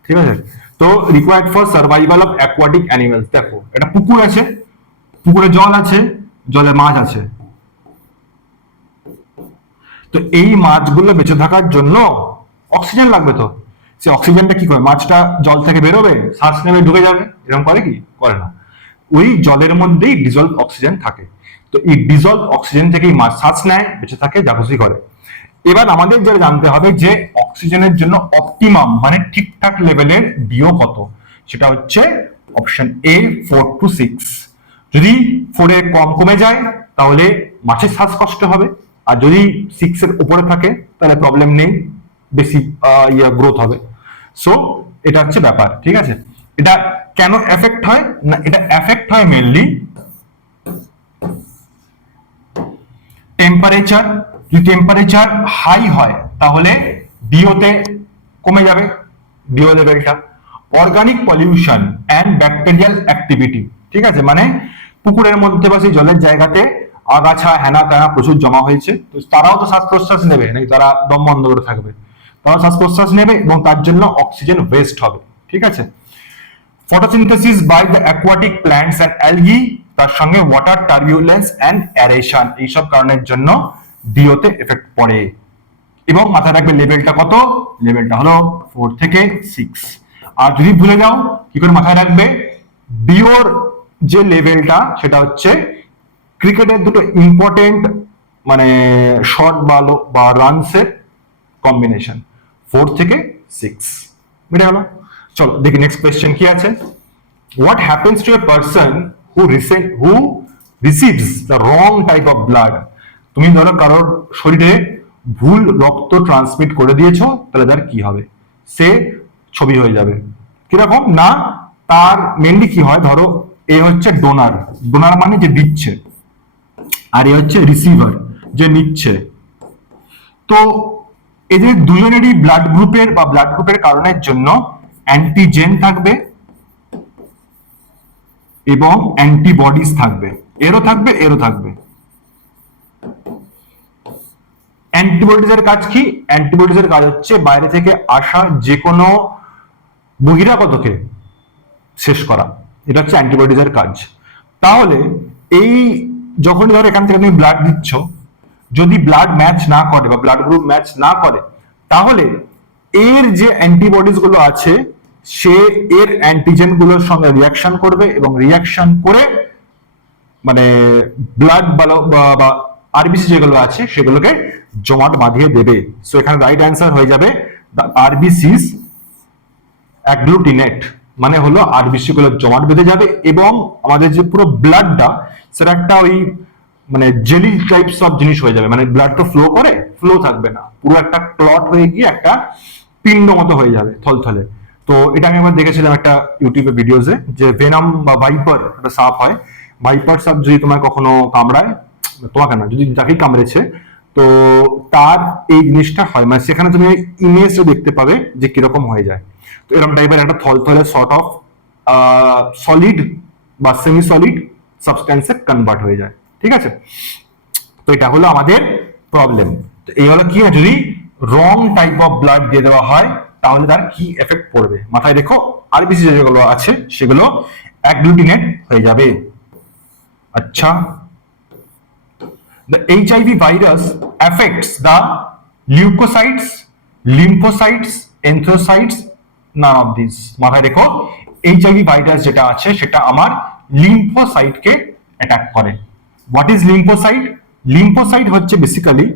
ঠিক আছে? তো required for survival of aquatic animals. দেখো এটা পুকুর আছে, পুকুরে জল আছে, জলে মাছ আছে। তো এই মাছগুলো বেঁচে থাকার জন্য অক্সিজেন লাগবে। তো সে অক্সিজেনটা কি করে? মাছটা জল থেকে বেরোবে, শ্বাস নেবে, ঢুকে যাবে, এরকম করে কি? করে না। ওই জলের মধ্যেই ডিজলভ অক্সিজেন থাকে। তো এই ডিজলভ অক্সিজেন থেকেই মাছ শ্বাস নেয়, বেঁচে থাকে, যা খুশি করে। এবার আমাদের যেটা জানতে হবে যে অক্সিজেনের জন্য অপটিমাম মানে ঠিকঠাক লেভেলের ডিও কত, সেটা হচ্ছে অপশন এ 4 to 6। যদি 4 এর কমে যায় তাহলে মাছের শ্বাসকষ্ট হবে, আর যদি 6 এর উপরে থাকে তাহলে প্রবলেম নেই, বেশি গ্রোথ হবে। সো এটা হচ্ছে ব্যাপার। ঠিক আছে? এটা কেন এফেক্ট হয় না? এটা এফেক্ট হয় মেইনলি টেম্পারেচার। যদি টেম্পারেচার হাই হয় তাহলে ডিওতে কমে যাবে, ডিও লেভেলটা। Organic pollution and bacterial activity. ঠিক আছে? মানে পুকুরের মধ্যে বা সেই জলের জায়গাতে আগাছা হেনা তেনা প্রচুর জমা হয়েছে, তো তারাও তো শ্বাস প্রশ্বাস নেবে, নাকি তারা দম বন্ধ করে থাকবে? তারা শ্বাস প্রশ্বাস নেবে এবং তার জন্য অক্সিজেন ওয়েস্ট হবে। ঠিক আছে? Photosynthesis by the aquatic plants and algae, তার সঙ্গে ওয়াটার টার্বিউলেন্স এন্ড অ্যারেশন, এইসব কারণের জন্য ডিওতে এফেক্ট পড়ে। এবং মাথায় রাখবে লেভেলটা কত? লেভেলটা হলো 4 থেকে 6। আর যদি ভুলে যাও কি করে মাথায় রাখবে, ডিওর যে লেভেলটা সেটা হচ্ছে ক্রিকেটের দুটো ইম্পর্টেন্ট মানে শর্ট বা রানসের কম্বিনেশন 4 থেকে 6। বুঝে গেল? চলো দেখি নেক্সট কোয়েশ্চেন কি আছে। What happens to a person who receives the wrong type of blood? তুমি ধরো কারোর শরীরে ভুল রক্ত ট্রান্সমিট করে দিয়েছো, তাহলে তার কি হবে? সে ছবি হয়ে যাবে। কিরকম না, তার মেনলি কি হয়, ধরো এ হচ্ছে ডোনার, ডোনার মানে যে দিচ্ছে, আর এ হচ্ছে রিসিভার যে নিচ্ছে। তো এদের দুজনেরই ব্লাড গ্রুপের কারণের জন্য অ্যান্টিজেন থাকবে এবং অ্যান্টিবডিজ থাকবে, এরও থাকবে এরও থাকবে। অ্যান্টিবডিজের কাজ কি? অ্যান্টিবডিজের কাজ হচ্ছে বাইরে থেকে আসা যে কোনো বহিরাগতকে শেষ করা, এটা হচ্ছে অ্যান্টিবডিজের কাজ। তাহলে এই যখন ধরো এখান থেকে তুমি ব্লাড দিচ্ছ, যদি ব্লাড ম্যাচ না করে বা ব্লাড গ্রুপ ম্যাচ না করে, তাহলে এর যে অ্যান্টিবডিজ গুলো আছে সে এর অ্যান্টিজেন গুলোর সঙ্গে রিয়াকশন করবে এবং রিয়াকশন করে মানে ব্লাড বা আরবিসি যেগুলো আছে সেগুলোকে জমাট বাঁধিয়ে দেবে। সো এখানে রাইট অ্যান্সার হয়ে যাবে দ্য আরবিসিস অ্যাগ্লুটিনেট, মানে হলো আরবিসি গুলো জমাট বেঁধে যাবে এবং আমাদের যে পুরো ব্লাডটা সেটা একটা ওই মানে জেলি টাইপস অফ জিনিস হয়ে যাবে, মানে ব্লাড তো ফ্লো থাকবে না, পুরো একটা ক্লট হয়ে গিয়ে একটা পিণ্ড মতো হয়ে যাবে থলথলে। তো এটা আমি আমার দেখেছিলাম একটা ইউটিউবে ভিডিওতে, যে ভেনাম বা ভাইপার একটা সাপ হয়, ভাইপার সাপ যদি তোমার কখনো কামড়ায়, তোমাকে না যদি যাকেই কামড়েছে, তো তার এই জিনিসটা হয়, মানে সেখানে তুমি ইমেজটা দেখতে পাবে যে কিরকম হয়ে যায়। তো এরকম টাইপের একটা থলথলে সর্ট অফ সলিড বা সেমি সলিড সাবস্টেন্সে কনভার্ট হয়ে যায়। ঠিক আছে, তো এটা হলো আমাদের প্রবলেম। তো এই হলো কি, যদি রং টাইপ অফ ব্লাড দিয়ে দেওয়া হয় তাহলে তার কি এফেক্ট পড়বে মাথায় রেখো, আরবিসি যেগুলো আছে সেগুলো অ্যাগ্লুটিনেট হয়ে যাবে। আচ্ছা, the HIV virus affects the leukocytes, lymphocytes, erythrocytes, none of these। মাথায় রেখো HIV ভাইরাস যেটা আছে সেটা আমার লিম্ফোসাইটকে অ্যাটাক করে। What is lymphocyte? লিম্ফোসাইট হচ্ছে বেসিক্যালি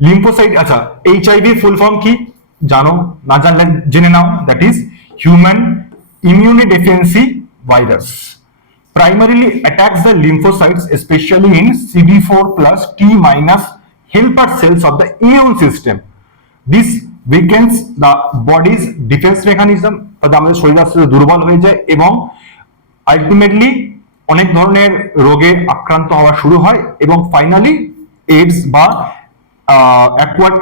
লিম্ফোসাইট। আচ্ছা, এইচআইভি ফুল ফর্ম কি জানো? না জানলে জেনে নাও, that is human immunodeficiency virus. Primarily attacks the lymphocytes, especially in CD4 plus T minus helper cells of the immune system. This weakens the body's defense mechanism, তাতে আমাদের শরীর আস্তে আস্তে দুর্বল হয়ে যায় এবং আলটিমেটলি অনেক ধরনের রোগে আক্রান্ত হওয়া শুরু হয় এবং ফাইনালি এইডস বা অ্যাকোয়ার্ড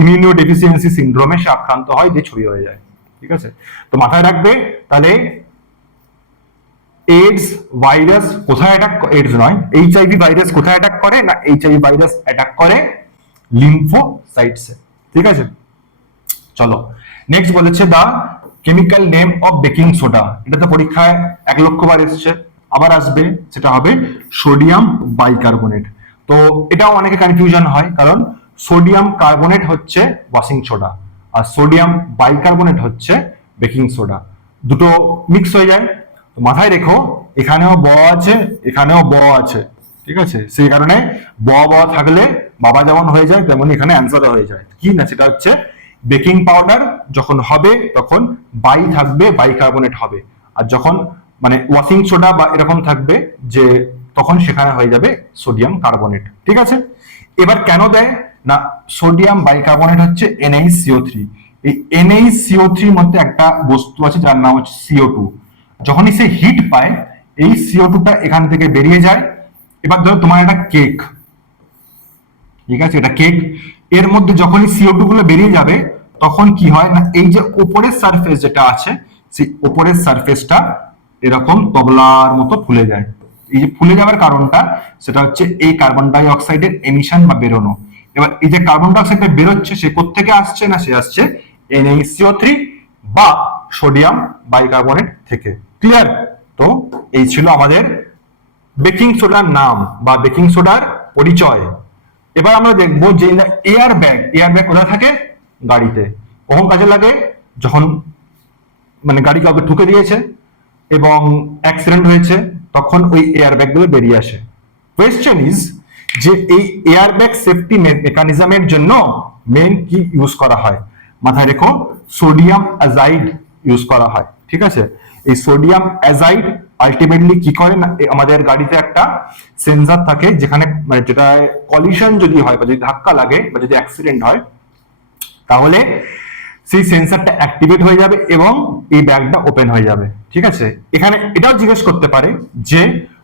ইমিউনোডেফিসিয়েন্সি সিনড্রোমে সে আক্রান্ত হয়, যে ছড়িয়ে হয়ে যায়। ঠিক আছে, তো মাথায় রাখবে তাহলে এইডস ভাইরাস কোথায় অ্যাটাক, এইডস নয়, এইচআইভি ভাইরাস কোথায় অ্যাটাক করে না, এইচআইভি ভাইরাস অ্যাটাক করে লিম্ফোসাইটসে। ঠিক আছে, চলো নেক্সট বলেছে the chemical name of baking soda. এটা তো পরীক্ষায় 1,00,000 বার এসেছে, আবার আসবে, সেটা হবে সোডিয়াম বাইকার্বনেট। তো এটাও অনেকে কনফিউশন হয়, কারণ সোডিয়াম কার্বনেট হচ্ছে ওয়াশিং সোডা আর সোডিয়াম বাইকার্বনেট হচ্ছে বেকিং সোডা, দুটো মিক্স হয়ে যায়। মাথায় রেখো এখানেও ব আছে এখানেও ব আছে, ঠিক আছে, সেই কারণে ব থাকলে বাবা যেমন হয়ে যায় তেমন এখানে অ্যান্সার হয়ে যায়। কি না, সেটা হচ্ছে বেকিং পাউডার যখন হবে তখন বাই থাকবে, বাইকার্বনেট হবে, আর যখন মানে ওয়াশিং সোডা বা এরকম থাকবে যে তখন সেখানে হয়ে যাবে সোডিয়াম কার্বনেট। ঠিক আছে, এবার কেন দেয় না, সোডিয়াম বাইকার্বনেট হচ্ছে NaCO3। এই NaCO3 মধ্যে একটা বস্তু আছে যার নাম হচ্ছে CO2। যখনই সে হিট পায় এই CO2টা এখান থেকে বেরিয়ে যায়। এবার ধরো তোমার একটা কেক, ঠিক আছে, এটা কেক, এর মধ্যে যখনই CO2 গুলো বেরিয়ে যাবে তখন কি হয় না, এই যে উপরের সারফেস যেটা আছে সেই উপরের সারফেসটা এরকম তবলার মতো ফুলে যায়। এই যে ফুলে যাওয়ার কারণটা সেটা হচ্ছে এই কার্বন ডাই অক্সাইডের এমিশন বা বেরোনো। এবার এই যে কার্বন ডাই অক্সাইডটা বেরোচ্ছে সে কোত্থেকে আসছে না, সে আসছে NaCO3 বা সোডিয়াম বাইকার্বনেট থেকে। ক্লিয়ার? তো এই ছিল আমাদের বেকিং সোডার নাম বা বেকিং সোডার পরিচয়। এবার আমরা দেখবো যে এয়ার ব্যাগ কোথায় থাকে? গাড়িতে। কখন কাজে লাগে? যখন মানে গাড়ি কাউকে ঠুকে দিয়েছে এবং অ্যাক্সিডেন্ট হয়েছে, তখন ওই এয়ার ব্যাগ গুলো বেরিয়ে আসে। কোয়েশ্চেন ইজ যে এই এয়ার ব্যাগ সেফটি মেকানিজমের জন্য মেন কি ইউজ করা হয়? মাথায় রেখো, সোডিয়াম অ্যাজাইড ইউজ করা হয়। ঠিক আছে, এই সোডিয়াম অ্যাজাইড আলটিমেটলি কি করে না, আমাদের গাড়িতে একটা সেন্সর থাকে যেখানে মানে যেটা কলিশন যদি হয় বা যদি ধাক্কা লাগে বা যদি অ্যাক্সিডেন্ট হয়, তাহলে সেই সেন্সরটা অ্যাক্টিভেট হয়ে যাবে এবং এই ব্যাগটা ওপেন হয়ে যাবে। ঠিক আছে, এখানে এটাও জিজ্ঞেস করতে পারে যে,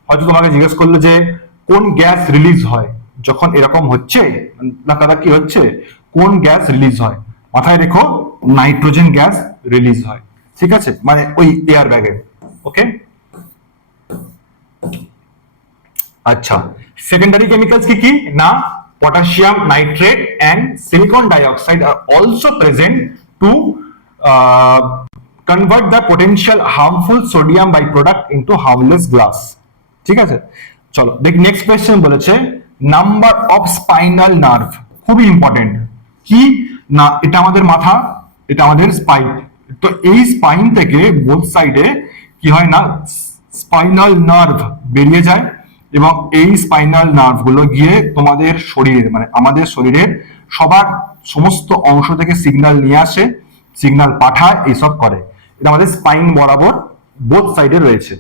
হয়তো তোমাকে জিজ্ঞেস করলো যে কোন গ্যাস রিলিজ হয় যখন এরকম হচ্ছে, ধাক্কাধাক্কি হচ্ছে, কোন গ্যাস রিলিজ হয়? মাথায় রেখো, নাইট্রোজেন গ্যাস রিলিজ হয়। ঠিক আছে, মানে ওই এয়ার ব্যাগে। ওকে, আচ্ছা, সেকেন্ডারি কেমিক্যালস কি কি না? potassium nitrate and silicon dioxide are also present to uh, convert the potential harmful sodium byproduct into harmless glass. ঠিক আছে, চলো দেখ নেক্সট কোয়েশ্চেন বলেছে নাম্বার অফ স্পাইনাল নার্ভ। খুবই ইম্পর্টেন্ট। কি না, এটা আমাদের মাথা, এটা আমাদের স্পাইন। তো এই স্পাইন থেকে বোথ সাইডে কি হয় না, স্পাইনাল নার্ভ বেরিয়ে যায় এবং এই স্পাইনাল নার্ভ গুলো গিয়ে তোমাদের শরীরের মানে আমাদের শরীরের সবার সমস্ত অংশ থেকে সিগন্যাল নিয়ে আসে, সিগন্যাল পাঠায়, এইসব করে। এটা আমাদের স্পাইন বরাবর বোথ সাইডে রয়েছে।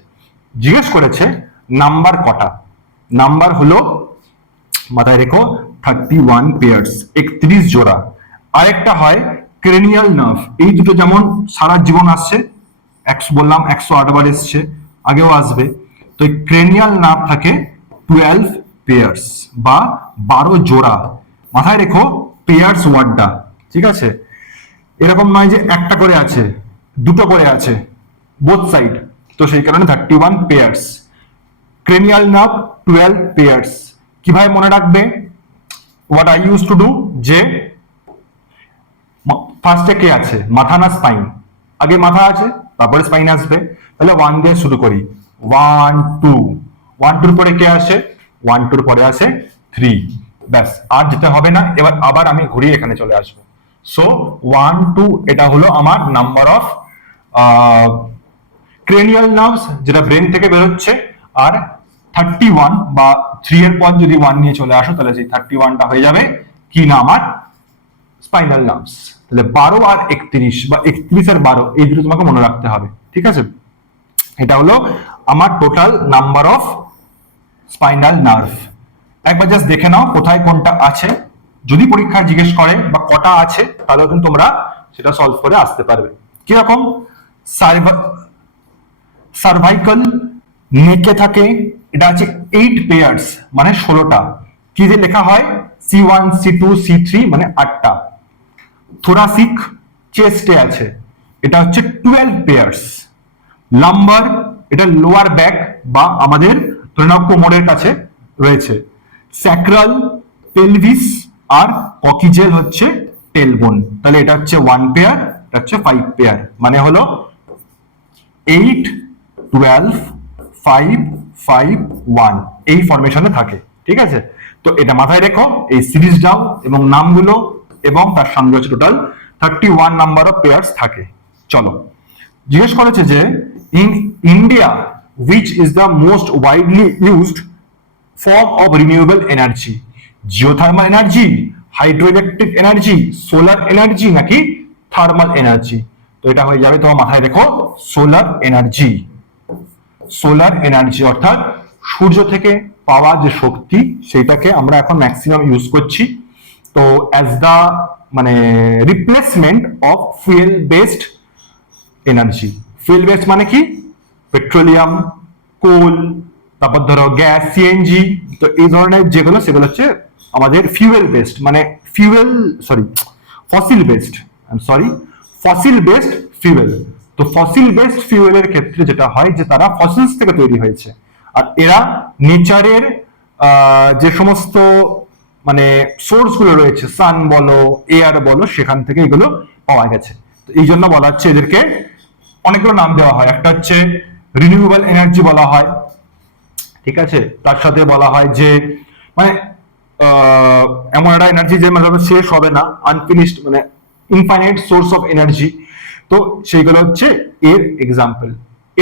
জিজ্ঞেস করেছে নাম্বার কটা? নাম্বার হলো, মাথায় রেখো, 31 পেয়ার্স, 31 জোড়া। আরেকটা হয় ক্রেনিয়াল নার্ভ। এই দুটো যেমন সারা জীবন আসছে, 100 বললাম 108 বার এসছে, আগেও আসবে। তো ক্রেনিয়াল নার্ভ থাকে 12 পেয়ার্স বা 12 জোড়া। মাথায় রেখো পেয়ার্স ওয়ার্ডটা। ঠিক আছে, এরকম নয় যে একটা করে আছে, দুটো করে আছে বোথ সাইড। তো সেই কারণে 31 পেয়ার্স। Cranial nerve 12 pairs. কিভাবে মনে রাখবে? What I use to do, যে ফার্স্টে কে আছে, মাথা না স্পাইন? আগে মাথা আছে, তারপরে স্পাইন আসবে। তাহলে 1 দিয়ে শুরু করি, 1 2, 1 2 পরে কে আসে? 1 2 পরে আসে 3। ব্যাস, আর যেতে হবে না। এবার আবার আমি ঘুরিয়ে এখানে চলে আসবো। সো 1 2 এটা হলো আমার নাম্বার অফ ক্রেনিয়াল নার্ভস, যেটা ব্রেন থেকে বেরোচ্ছে। আর 31 বা 3 এর পর যদি 1 নিয়ে চলে আসো, তাহলে সেই 31টা হয়ে যাবে কি না, আমার স্পাইনাল নার্ভস। তাহলে 12 আর 31 বা 31 আর 12 এই দুটো তোমাকে মনে রাখতে হবে। ঠিক আছে, এটা হলো আমার total number of spinal nerve. একবার জাস্ট দেখে নাও কোথায় কোনটা আছে। যদি পরীক্ষায় জিজ্ঞেস করে বা কটা আছে, তাহলে কিন্তু তোমরা সেটা সলভ করে আসতে পারবে। কিরকম? সার্ভাইকাল নেকে থাকে, এটা আছে 8 পেয়ার্স মানে 16টা। কি যে লেখা হয়, C1 C2 C3 মানে 8টা। থোরাসিক চেস্টে আছে, এটা হচ্ছে 12 পেয়ার্স। লাম্বার, এটা লোয়ার ব্যাক বা আমাদের ধরে নাও কোমরের কাছে রয়েছে। স্যাক্রাল, পেলভিস আর ককিজেল হচ্ছে টেলবোন। তাহলে এটা হচ্ছে 1 পেয়ার, এটা হচ্ছে 5 পেয়ার, মানে হলো 8 12 5 5 1 এই ফরমেশনে থাকে। ঠিক আছে, তো এটা মাথায় রেখো, এই সিরিজটাও এবং নামগুলো এবং তার সঙ্গে হচ্ছে টোটাল 31 নাম্বার অফ পেয়ার্স থাকে। চলো, জিজ্ঞেস করেছে যে in India which is the most widely used form of renewable energy? Geothermal energy, hydroelectric energy, solar energy নাকি থার্মাল এনার্জি? তো এটা হয়ে যাবে, তোমার মাথায় রেখো, সোলার এনার্জি। সোলার এনার্জি অর্থাৎ সূর্য থেকে পাওয়া যে শক্তি, সেটাকে আমরা এখন ম্যাক্সিমাম ইউজ করছি। তো অ্যাজ দা মানে replacement of fuel based energy. Fuel based মানে কি? পেট্রোলিয়াম, কোল, তারপর ধরো গ্যাস, সিএনজি। তো এই ধরনের যেগুলো, সেগুলো হচ্ছে আমাদের ফিউয়েল বেসড, মানে fossil based, fossil based fuel. তো ফসিল বেসড ফিউয়েলের ক্ষেত্রে যেটা হয় যে তারা ফসিলস থেকে তৈরি হয়েছে, আর এরা নেচারের যে সমস্ত মানে সোর্স গুলো রয়েছে, সান বলো, এয়ার বলো, সেখান থেকে এগুলো পাওয়া গেছে। তো এই জন্য বলা হচ্ছে এদেরকে অনেকগুলো নাম দেওয়া হয়। একটা হচ্ছে রিনিউয়েবল এনার্জি বলা হয়, ঠিক আছে, তার সাথে বলা হয় যে মানে এমন একটা এনার্জি যে মানে শেষ হবে না, আনফিনিশড, মানে ইনফাইনাইট সোর্স অফ এনার্জি। তো সেইগুলো হচ্ছে এর এক্সাম্পল।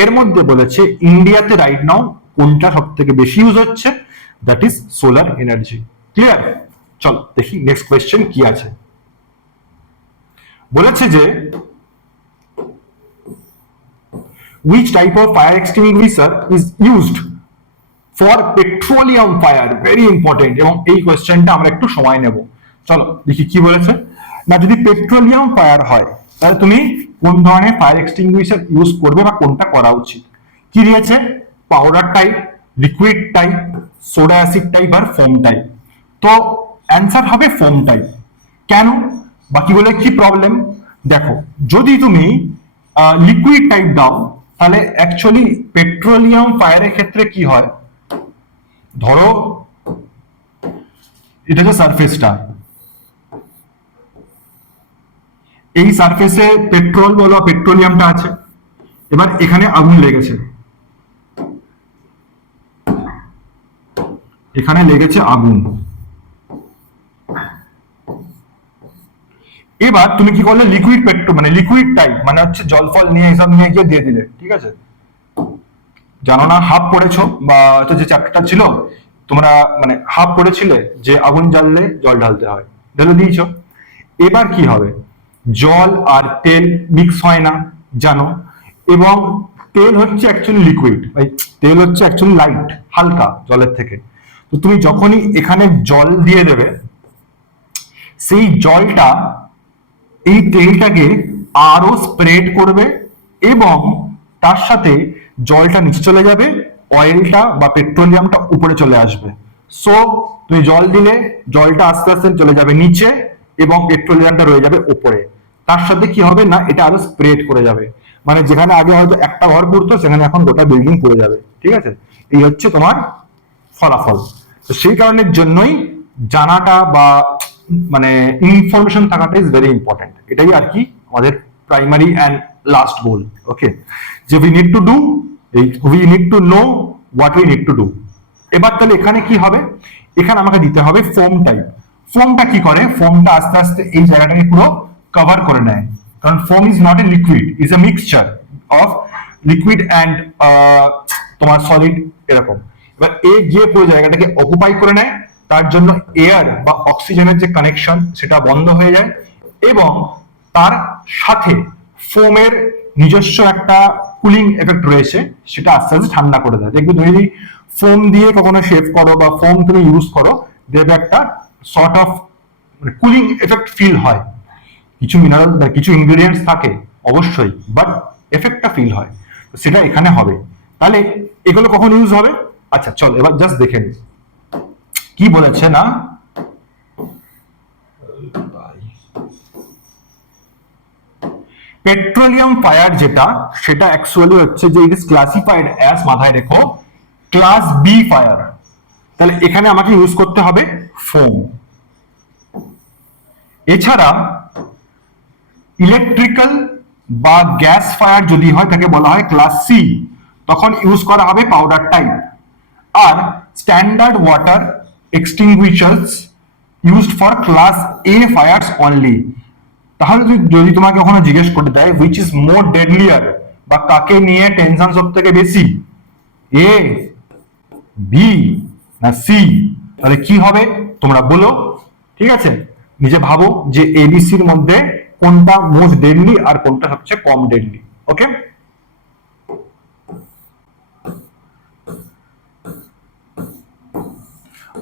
এর মধ্যে বলেছে ইন্ডিয়াতে রাইট নাও কোনটা সব থেকে বেশি ইউজ হচ্ছে, that is solar energy. Clear? চলো দেখি নেক্সট কোয়েশ্চেন কি আছে। বলেছে যে which type of fire extinguisher is used for petroleum fire, very important, এবং এই কোয়েশ্চেনটা আমরা একটু সময় নেব। চলো দেখি কি বলেছে। না, যদি পেট্রোলিয়াম ফায়ার হয় তাহলে তুমি কোন ধরনের ফায়ার এক্সটিংগুইশার ইউজ করবে বা কোনটা করা উচিত। কি দিয়েছে? Powder type, liquid type, soda acid type আর ফোম টাইপ। তো অ্যান্সার হবে ফোম টাইপ। কেন? বাকি বলে কি প্রবলেম? দেখো, যদি তুমি লিকুইড টাইপ দাও তাহলে অ্যাকচুয়ালি পেট্রোলিয়াম ফায়ারের ক্ষেত্রে কি হয়, ধরো এটা যে সারফেসটা, এই সারফেসে পেট্রোল বলো পেট্রোলিয়ামটা আছে, এবার এখানে আগুন লেগেছে, এখানে লেগেছে আগুন। এবার তুমি কি করলে, লিকুইড পেট্রোল মানে লিকুইড টাইপ মানে হচ্ছে জল ফল নিয়ে এসব নিয়ে গিয়ে দিয়ে দিলে, ঠিক আছে? জানো না, হাফ পড়েছো বা যে চ্যাপ্টারটা ছিল তোমরা মানে হাফ পড়েছিলে যে আগুন জ্বাললে জল ঢালতে হয়, ঢেলে দিয়েছো। এবার কি হবে, জল আর তেল মিক্স হয় না জানো, এবং তেল হচ্ছে অ্যাকচুয়ালি লিকুইড, তেল হচ্ছে অ্যাকচুয়ালি লাইট, হালকা জলের থেকে। তো তুমি যখনই এখানে জল দিয়ে দেবে, সেই জলটা এই তেলটাকে আরো স্প্রেড করবে এবং তার সাথে জলটা নিচে চলে যাবে, অয়েলটা বা পেট্রোলিয়ামটা উপরে চলে আসবে। সো তুমি জল দিলে জলটা আস্তে আস্তে চলে যাবে নিচে এবং পেট্রোলিয়ামটা রয়ে যাবে উপরে। তার সাথে কি হবে না, এটা আরো স্প্রেড করে যাবে, মানে যেখানে আগে হয়তো একটা ঘর পড়তো সেখানে এখন গোটা বিল্ডিং পড়ে যাবে, ঠিক আছে? এই হচ্ছে তোমার ফলাফল। তো সেই কারণের জন্যই জানাটা বা মানে ইনফরমেশন থাকাটা ইজ ভেরি ইম্পর্টেন্ট। এটাই আর কি আমাদের প্রাইমারি অ্যান্ড লাস্ট গোল। ওকে, যে we need to do, we need to know what we need to do. এবার তাহলে এখানে কি হবে, এখানে আমাকে দিতে হবে ফোম টাইপ। ফোমটা কি করে, ফোমটা আস্তে আস্তে এই জায়গাটাকে পুরো কভার করে নেয়, কারণ foam is not a liquid, is a mixture of liquid and তোমার সলিড এরকম। এবার এ গিয়ে পুরো জায়গাটাকে অকুপাই করে নেয়, তার জন্য এয়ার বা অক্সিজেনের যে কানেকশন সেটা বন্ধ হয়ে যায় এবং তার সাথে ফোমের নিজস্ব একটা কুলিং এফেক্ট রয়েছে, সেটা আস্তে আস্তে ঠান্ডা করে দেয়। দেখবে তুমি যদি ফোম দিয়ে কখনো শেভ করো বা ফোম তুমি ইউজ করো, দেখবে একটা sort of cooling effect feel হয়। কিছু মিনারেল কিছু ইনগ্রেডিয়েন্টস থাকে অবশ্যই, বাট এফেক্টটা ফিল হয়, সেটা এখানে হবে। তাহলে এগুলো কখন ইউজ হবে? আচ্ছা চল এবার জাস্ট দেখে নিই কি বলেছে। না, পেট্রোলিয়াম ফায়ার যেটা, সেটা অ্যাকচুয়ালি হচ্ছে যে ইট ইজ ক্লাসিফাইড অ্যাজ, মাথায় রেখো, ক্লাস বি ফায়ার। তাহলে এখানে আমাকে ইউজ করতে হবে ফোম। এছাড়া ইলেকট্রিক্যাল বা গ্যাস ফায়ার যদি হয় তাকে বলা হয় ক্লাস সি, তখন ইউজ করা হবে পাউডার টাইপ। আর standard water extinguishers used for class A fires only. তাহলে যদি তোমাকে কখনো জিজ্ঞেস করতে দেয় হুইচ ইজ মোর ডেডলিয়ার বা কাকে নিয়ে টেনশন সব থেকে বেশি, এ, বি না সি, তাহলে কি হবে তোমরা বলো, ঠিক আছে? নিজে ভাবো যে এবিসির মধ্যে কোনটা মোস্ট ডেডলি আর কোনটা সবচেয়ে কম ডেডলি। ওকে,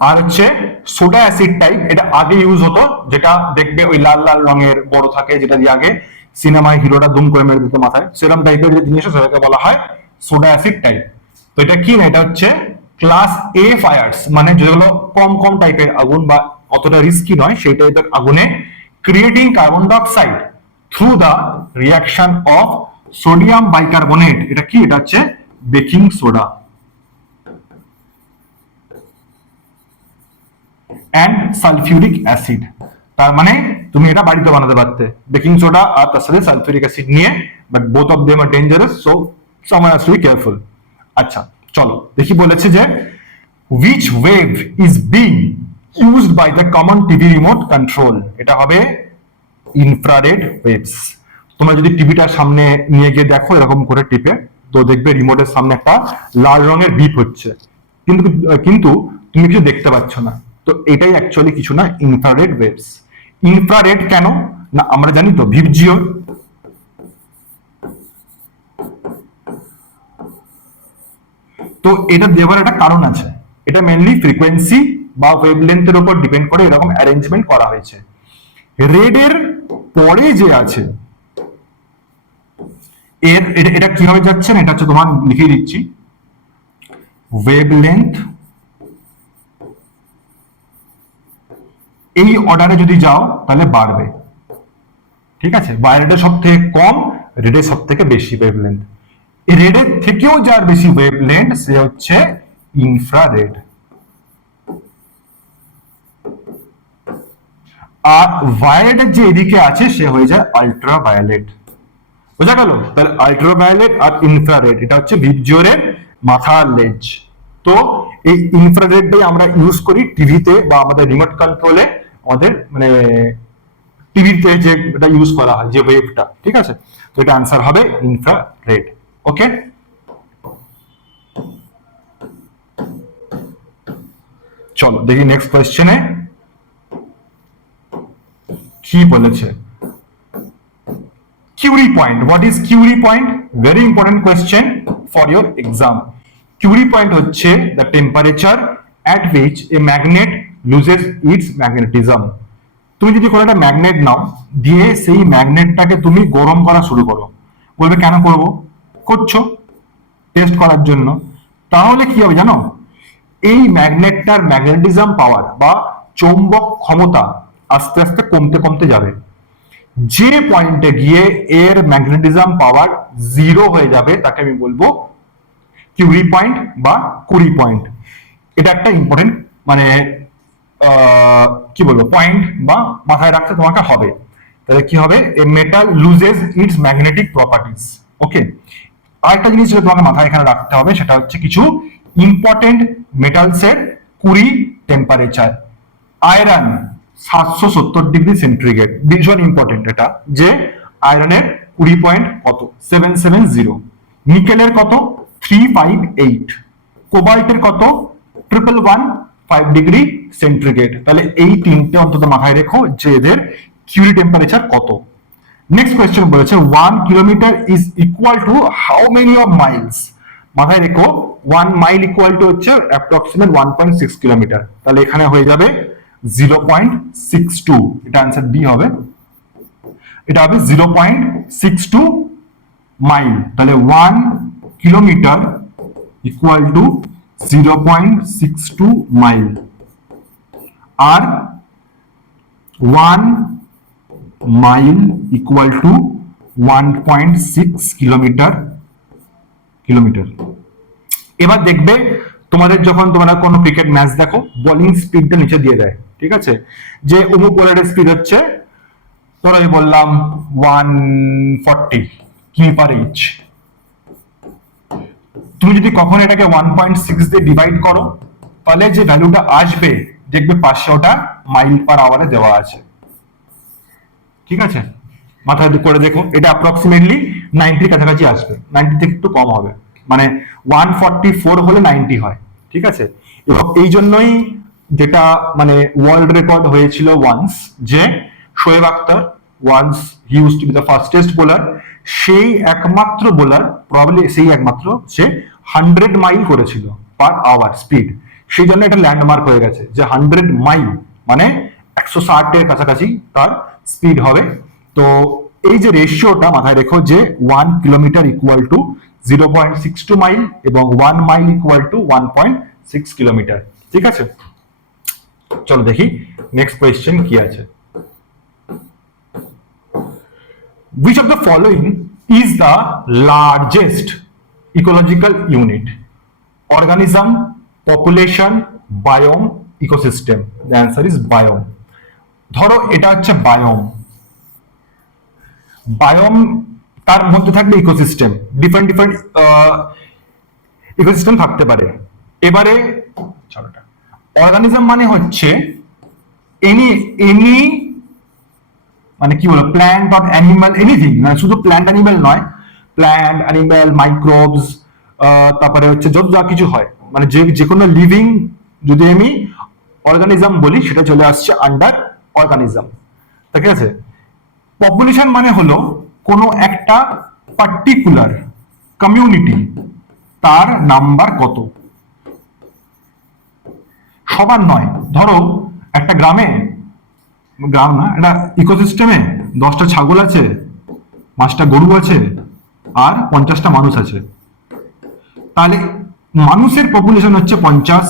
আর হচ্ছে সোডা অ্যাসিড টাইপ, এটা আগে ইউজ হতো, যেটা দেখবে ওই লাল লাল রঙের বড় থাকে, যেটা দিয়ে আগে সিনেমায় হিরোটা দুম করে মেরে দিত মাথায়, সেরকম টাইপের যে জিনিস সেটাকে বলা হয় সোডা অ্যাসিড টাইপ। তো এটা কি না, এটা হচ্ছে ক্লাস এ ফায়ার্স, মানে যেগুলো কম কম টাইপের আগুন বা অতটা রিস্কি নয় সেই টাইপের আগুনে creating carbon dioxide through the reaction of sodium bicarbonate. এটা কি, এটা হচ্ছে baking soda and sulphuric acid. তার মানে তুমি এটা বাড়িতে বানাতে পারতে, বেকিং সোডা আর তার সাথে সালফিউরিক অ্যাসিড নিয়ে, but both of them are dangerous, so someone has to be careful. আচ্ছা চলো দেখি বলেছে যে which wave is being used by the common TV remote control, এটা হবে ইনফ্রারেড ওয়েভস। তোমরা যদি টিভিটার সামনে নিয়ে গিয়ে দেখো এরকম করে টিপে, তো দেখবে রিমোটের সামনে একটা লাল রঙের বিপ হচ্ছে, কিন্তু কিন্তু তুমি কিছু দেখতে পাচ্ছ না। তো এটাই অ্যাকচুয়ালি কিছু না, ইনফ্রারেড ওয়েভস। ইনফ্রারেড কেন না আমরা জানি তো, ভিবজিওর তো এটা দেওয়ার একটা কারণ আছে, এটা মেইনলি ফ্রিকোয়েন্সি বা ওয়েভলেন্থের উপর ডিপেন্ড করে এরকম অ্যারেঞ্জমেন্ট করা হয়েছে। রেড এর পরে যে আছে এর এটা কিভাবে যাচ্ছে না, এটা হচ্ছে তোমার লিখে দিচ্ছি, ওয়েভলেন্থ এই অর্ডারে যদি যাও তাহলে বাড়বে, ঠিক আছে, ভায়োলেটের সব থেকে কম, রেডের সব থেকে বেশি ওয়েভলেন্থ। রেডের থেকেও যার বেশি ওয়েভলেন্থ সে হচ্ছে ইনফ্রারেড, আর ভায়োলেটের যে এদিকে আছে সে হয়ে যায় আল্ট্রা ভায়োলেট। বোঝা গেল? তাহলে আল্ট্রা ভায়োলেট আর ইনফ্রারেড এটা হচ্ছে ভিবজিওরের মাথার লেজ। তো এই ইনফ্রারেডটাই আমরা ইউজ করি টিভিতে বা আমাদের রিমোট কন্ট্রোলে, আমাদের মানে টিভিতে যে এটা ইউজ করা হয় যে ওয়েভটা, ঠিক আছে। তো এটা আনসার হবে ইনফ্রারেড। ওকে, চলো দেখি নেক্সট কোয়েশ্চেনে কি বলেছে। Curie point. What is Curie point? Very important question for your exam. Curie point হচ্ছে the temperature at which a magnet loses its magnetism. তুমি যদি কোনো একটা ম্যাগনেট নাও, দিয়ে সেই ম্যাগনেটটাকে তুমি গরম করা শুরু করো, বলবে কেন করব, করছো টেস্ট করার জন্য, তাহলে কি হবে জানো, এই ম্যাগনেটটার ম্যাগনেটিজম পাওয়ার বা চৌম্বক ক্ষমতা আস্তে আস্তে কমতে কমতে যাবে। যে পয়েন্টে গিয়ে এর ম্যাগনেটিজম পাওয়ার জিরো হয়ে যাবে তাকে আমি বলবো কিউরি পয়েন্ট বা কুরি পয়েন্ট। এটা একটা ইম্পর্টেন্ট মানে কি বলবো পয়েন্ট বা মাথায় রাখতে তোমাকে হবে। তাহলে কি হবে, a metal loses its magnetic properties. Okay, আরেকটা জিনিস যেটা তোমাকে মাথায় এখানে রাখতে হবে সেটা হচ্ছে কিছু ইম্পর্টেন্ট মেটালসের কুরি টেম্পারেচার। আয়রন 770 ডিগ্রি সেন্টিগ্রেড, ভীষণ ইম্পর্টেন্ট এটা, যে আয়রনের কুড়ি পয়েন্ট কত 770, নিকেলের কত 358, কোবাল্টের কত 1115 ডিগ্রি সেন্টিগ্রেড। তাহলে এই তিনটে অন্তত মাথায় রেখো যে এদের কিউরি টেম্পারেচার কত। নেক্সট কোয়েশ্চেন বলেছে 1 kilometre is equal to how many of Miles. মাথায় রেখো 1 মাইল ইকুয়াল টু হচ্ছে অ্যাপ্রক্সিমেট 1.6 কিলোমিটার। তাহলে এখানে হয়ে যাবে 0.62, এটা आंसर বি হবে, এটা হবে 0.62 মাইল। তাহলে 1 কিলোমিটার ইকুয়াল টু 0.62 মাইল, আর 1 মাইল ইকুয়াল টু 1.6 কিলোমিটার। এবার দেখবে তোমাদের যখন তোমরা কোনো ক্রিকেট ম্যাচ দেখো, বোলিং স্পিডটা নিচে দিয়ে দেয়, ঠিক আছে, যে অমুক বোলারের স্পিড হচ্ছে ধরো আমি বললাম 140 কিমি পার ইঞ্চ। তুমি যদি কখনো এটাকে 1.6 দিয়ে ডিভাইড করো, তাহলে যে ভ্যালুটা আসবে দেখবে পাশে ওটা মাইল পার আওয়ারে দেওয়া আছে, ঠিক আছে, মাথায় করে দেখো, এটা অ্যাপ্রক্সিমেটলি 90 কাছাকাছি আসবে, 90 থেকে একটু কম হবে, মানে 144 হলে 90 হয়, ঠিক আছে। এবং এই জন্যই যেটা মানে ওয়ার্ল্ড রেকর্ড হয়েছিল ওয়ান্স, যে Shoaib Akhtar once he used to be the fastest bowler, সেই একমাত্র বোলার প্রবাবলি সেই একমাত্র সে 100 মাইল করেছিল পার আওয়ার স্পিড, সেই জন্য এটা ল্যান্ডমার্ক হয়ে গেছে যে 100 মাইল মানে 160 এর কাছাকাছি তার স্পিড হবে। তো এই যে রেশিওটা মাথায় রেখো যে 1 কিলোমিটার ইকুয়াল টু 0.62 মাইল এবং 1 মাইল ইকুয়াল টু 1.6 কিলোমিটার, ঠিক আছে। চলো দেখি নেক্সট কোয়েশ্চেন কি আছে। Which of the following is the largest ecological unit? Organism, population, biome, ecosystem. The answer is biome. ধরো এটা হচ্ছে বায়োম, বায়োম তার মধ্যে থাকবে ইকোসিস্টেম, ডিফারেন্ট ডিফারেন্ট ইকোসিস্টেম থাকতে পারে। এবারে অর্গানিজম মানে হচ্ছে এনি এনি মানে কি বলবো, প্ল্যান্ট অর অ্যানিমাল, এনিথিং, মানে শুধু প্ল্যান্ট অ্যানিমাল নয়, প্ল্যান্ট অ্যানিমাল মাইক্রোবস, তারপরে হচ্ছে যত যা কিছু হয়, মানে যে কোনো লিভিং যদি আমি অর্গানিজম বলি সেটা চলে আসছে আন্ডার অর্গানিজম। ঠিক আছে। পপুলেশন মানে হলো কোনো একটা পার্টিকুলার কমিউনিটি, তার নাম্বার কত, সবার নয়। ধরো একটা গ্রামে, গ্রাম না, একটা ইকোসিস্টেমে 10টা ছাগল আছে, 5টা গরু আছে, আর 50টা মানুষ আছে। তাহলে মানুষের পপুলেশন হচ্ছে 50,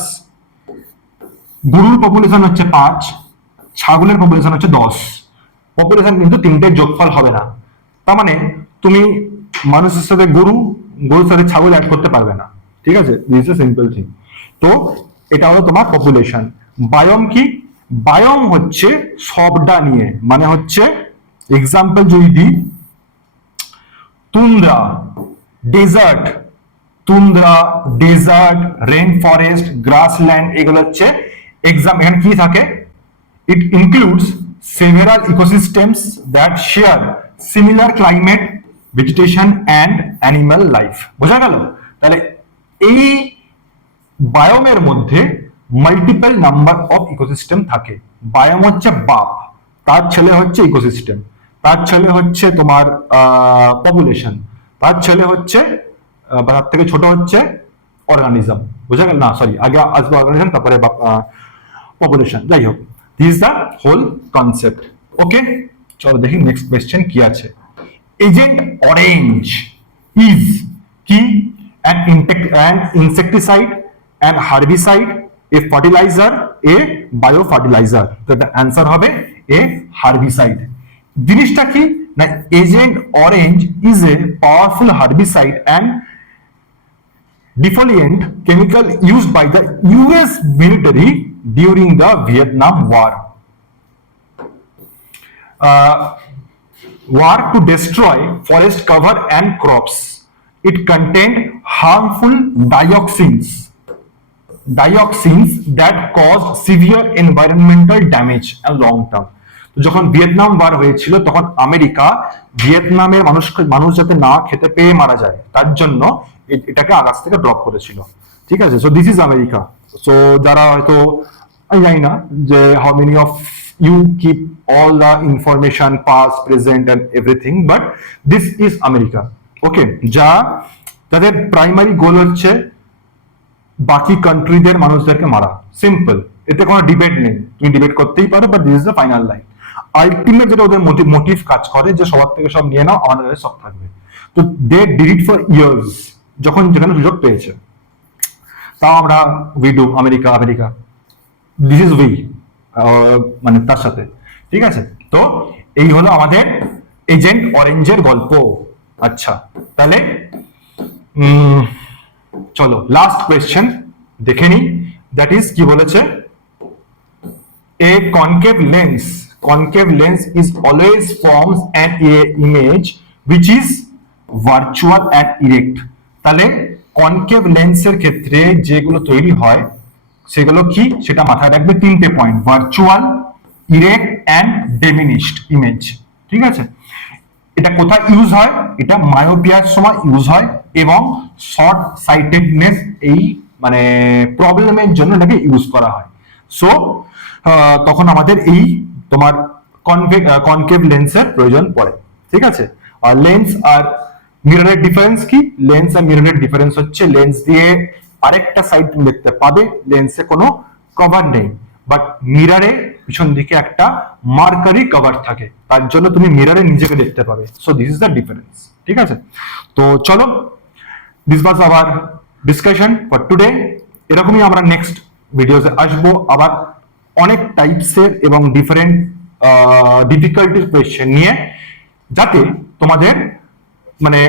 গরুর পপুলেশন হচ্ছে 5, ছাগলের পপুলেশন হচ্ছে 10। পপুলেশন কিন্তু তিনটের যোগফল হবে না। তার মানে তুমি মানুষের সাথে গরুর সাথে ছাগল অ্যাড করতে পারবে না। ঠিক আছে, দিস ইজ সিম্পল থিং। তো এটা হলো তোমার পপুলেশন। বায়োম কি? বায়োম হচ্ছে সবটা নিয়ে, মানে হচ্ছে এক্সাম্পল যদি দিই, tundra, desert, tundra, desert, rain forest, grassland, এগুলো হচ্ছে এক্সাম। এখানে কি থাকে? It includes several ecosystems that share similar climate, vegetation and animal life. বোঝা গেল? তাহলে এই বায়োমের মধ্যে মাল্টিপল নাম্বার অফ ইকোসিস্টেম থাকে। বায়োম হচ্ছে বাপ, তার ছেলে হচ্ছে ইকোসিস্টেম, তার ছেলে হচ্ছে তোমার পপুলেশন, তার ছেলে হচ্ছে তার থেকে ছোট হচ্ছে অর্গানিজম। বোঝা গেল? না সরি, আগে আসবে অর্গানিজম, তারপরে পপুলেশন। যাই হোক, this is the whole concept. Okay, চলো দেখি নেক্সট কোয়েশ্চেন কি আছে। এজেন্ট অরেঞ্জ ইজ কি? an insecticide, an herbicide, a fertilizer, a biofertilizer? তো এটা অ্যান্সার হবে এ হার্বিসাইড। জিনিসটা কি না, agent Orange is a powerful herbicide and defoliant chemical used by the US military during the Vietnam War. War to destroy forest cover and crops. It contained harmful dioxins that caused severe environmental damage and long term. তো যখন Vietnam war হয়েছিল তখন America ভিয়েতনামের মানুষ যাতে না খেতে পেয়ে মারা যায় তার জন্য এটাকে আকাশ থেকে ড্রপ করেছিল। ঠিক আছে, so this is America. So যারা হয়তো আমি জানি না যে how many of you keep all the information past present and everything, but this is America. Okay, যাদের প্রাইমারি গোল হচ্ছে বাকি কান্ট্রিদের মানুষদেরকে মারা, সিম্পল, এতে কোনো ডিবেট নেই। তুমি ডিবেট করতেই পারো, but this is the final line. Ultimate যেটা ওদের মোটিভ কাজ করে যে সবার থেকে সব নিয়ে নাও, আমাদের কাছে সব থাকবে। তো they did it for years, যখন যেখানে সুযোগ পেয়েছে। তাও আমরা we do America, this is we, মানে তার সাথে। ঠিক আছে, তো এই হলো আমাদের এজেন্ট অরেঞ্জের গল্প। আচ্ছা, তাহলে চলো লাস্ট কোয়েশ্চেন দেখে নি। দ্যাট ইজ কি বলেছে, a concave lens is always forms an image which is virtual and erect. তাহলে কনকেভ লেন্সের ক্ষেত্রে যেগুলো তৈরি হয় সেগুলো কি, সেটা মাথায় রাখবে। 3টে point: virtual, erect and diminished image. ঠিক আছে, এটা কোথায় ইউজ হয়? এটা মায়োপিয়ার সময় ইউজ হয় এবং শর্ট সাইটেডনেস এই মানে প্রবলেমের জন্য এটাকে ইউজ করা হয়। সো তখন আমাদের এই তোমার কনকেভ লেন্সের প্রয়োজন পড়ে। ঠিক আছে, আর লেন্স আর মিররের ডিফারেন্স কি? লেন্স আর মিররের ডিফারেন্স হচ্ছে লেন্স দিয়ে আরেকটা সাইড তুমি দেখতে পাবে, লেন্সে কোনো কভার নেই, বাট মিররে পিছন দিকে একটা মার্কারি কভার থাকে, তার জন্য তুমি মিররে নিজেকে দেখতে পাবে। So this is the difference. ঠিক আছে, তো চলো, this was our discussion for today. এরকমই আমরা নেক্সট ভিডিওতে আসবো আবার অনেক টাইপসের এবং ডিফারেন্ট ডিফিকাল্টির কোয়েশ্চেন নিয়ে, যাতে তোমাদের মানে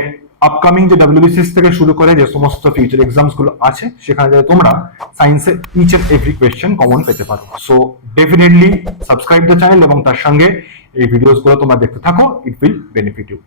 আপকামিং যে WBCS থেকে শুরু করে যে সমস্ত ফিউচার এক্সামস গুলো আছে সেখানে যাতে তোমরা সায়েন্সের each and every question common পেতে পারো। So definitely subscribe the channel এবং তার সঙ্গে এই ভিডিওস গুলো তোমরা দেখতে থাকো, ইট উইল বেনিফিট ইউ।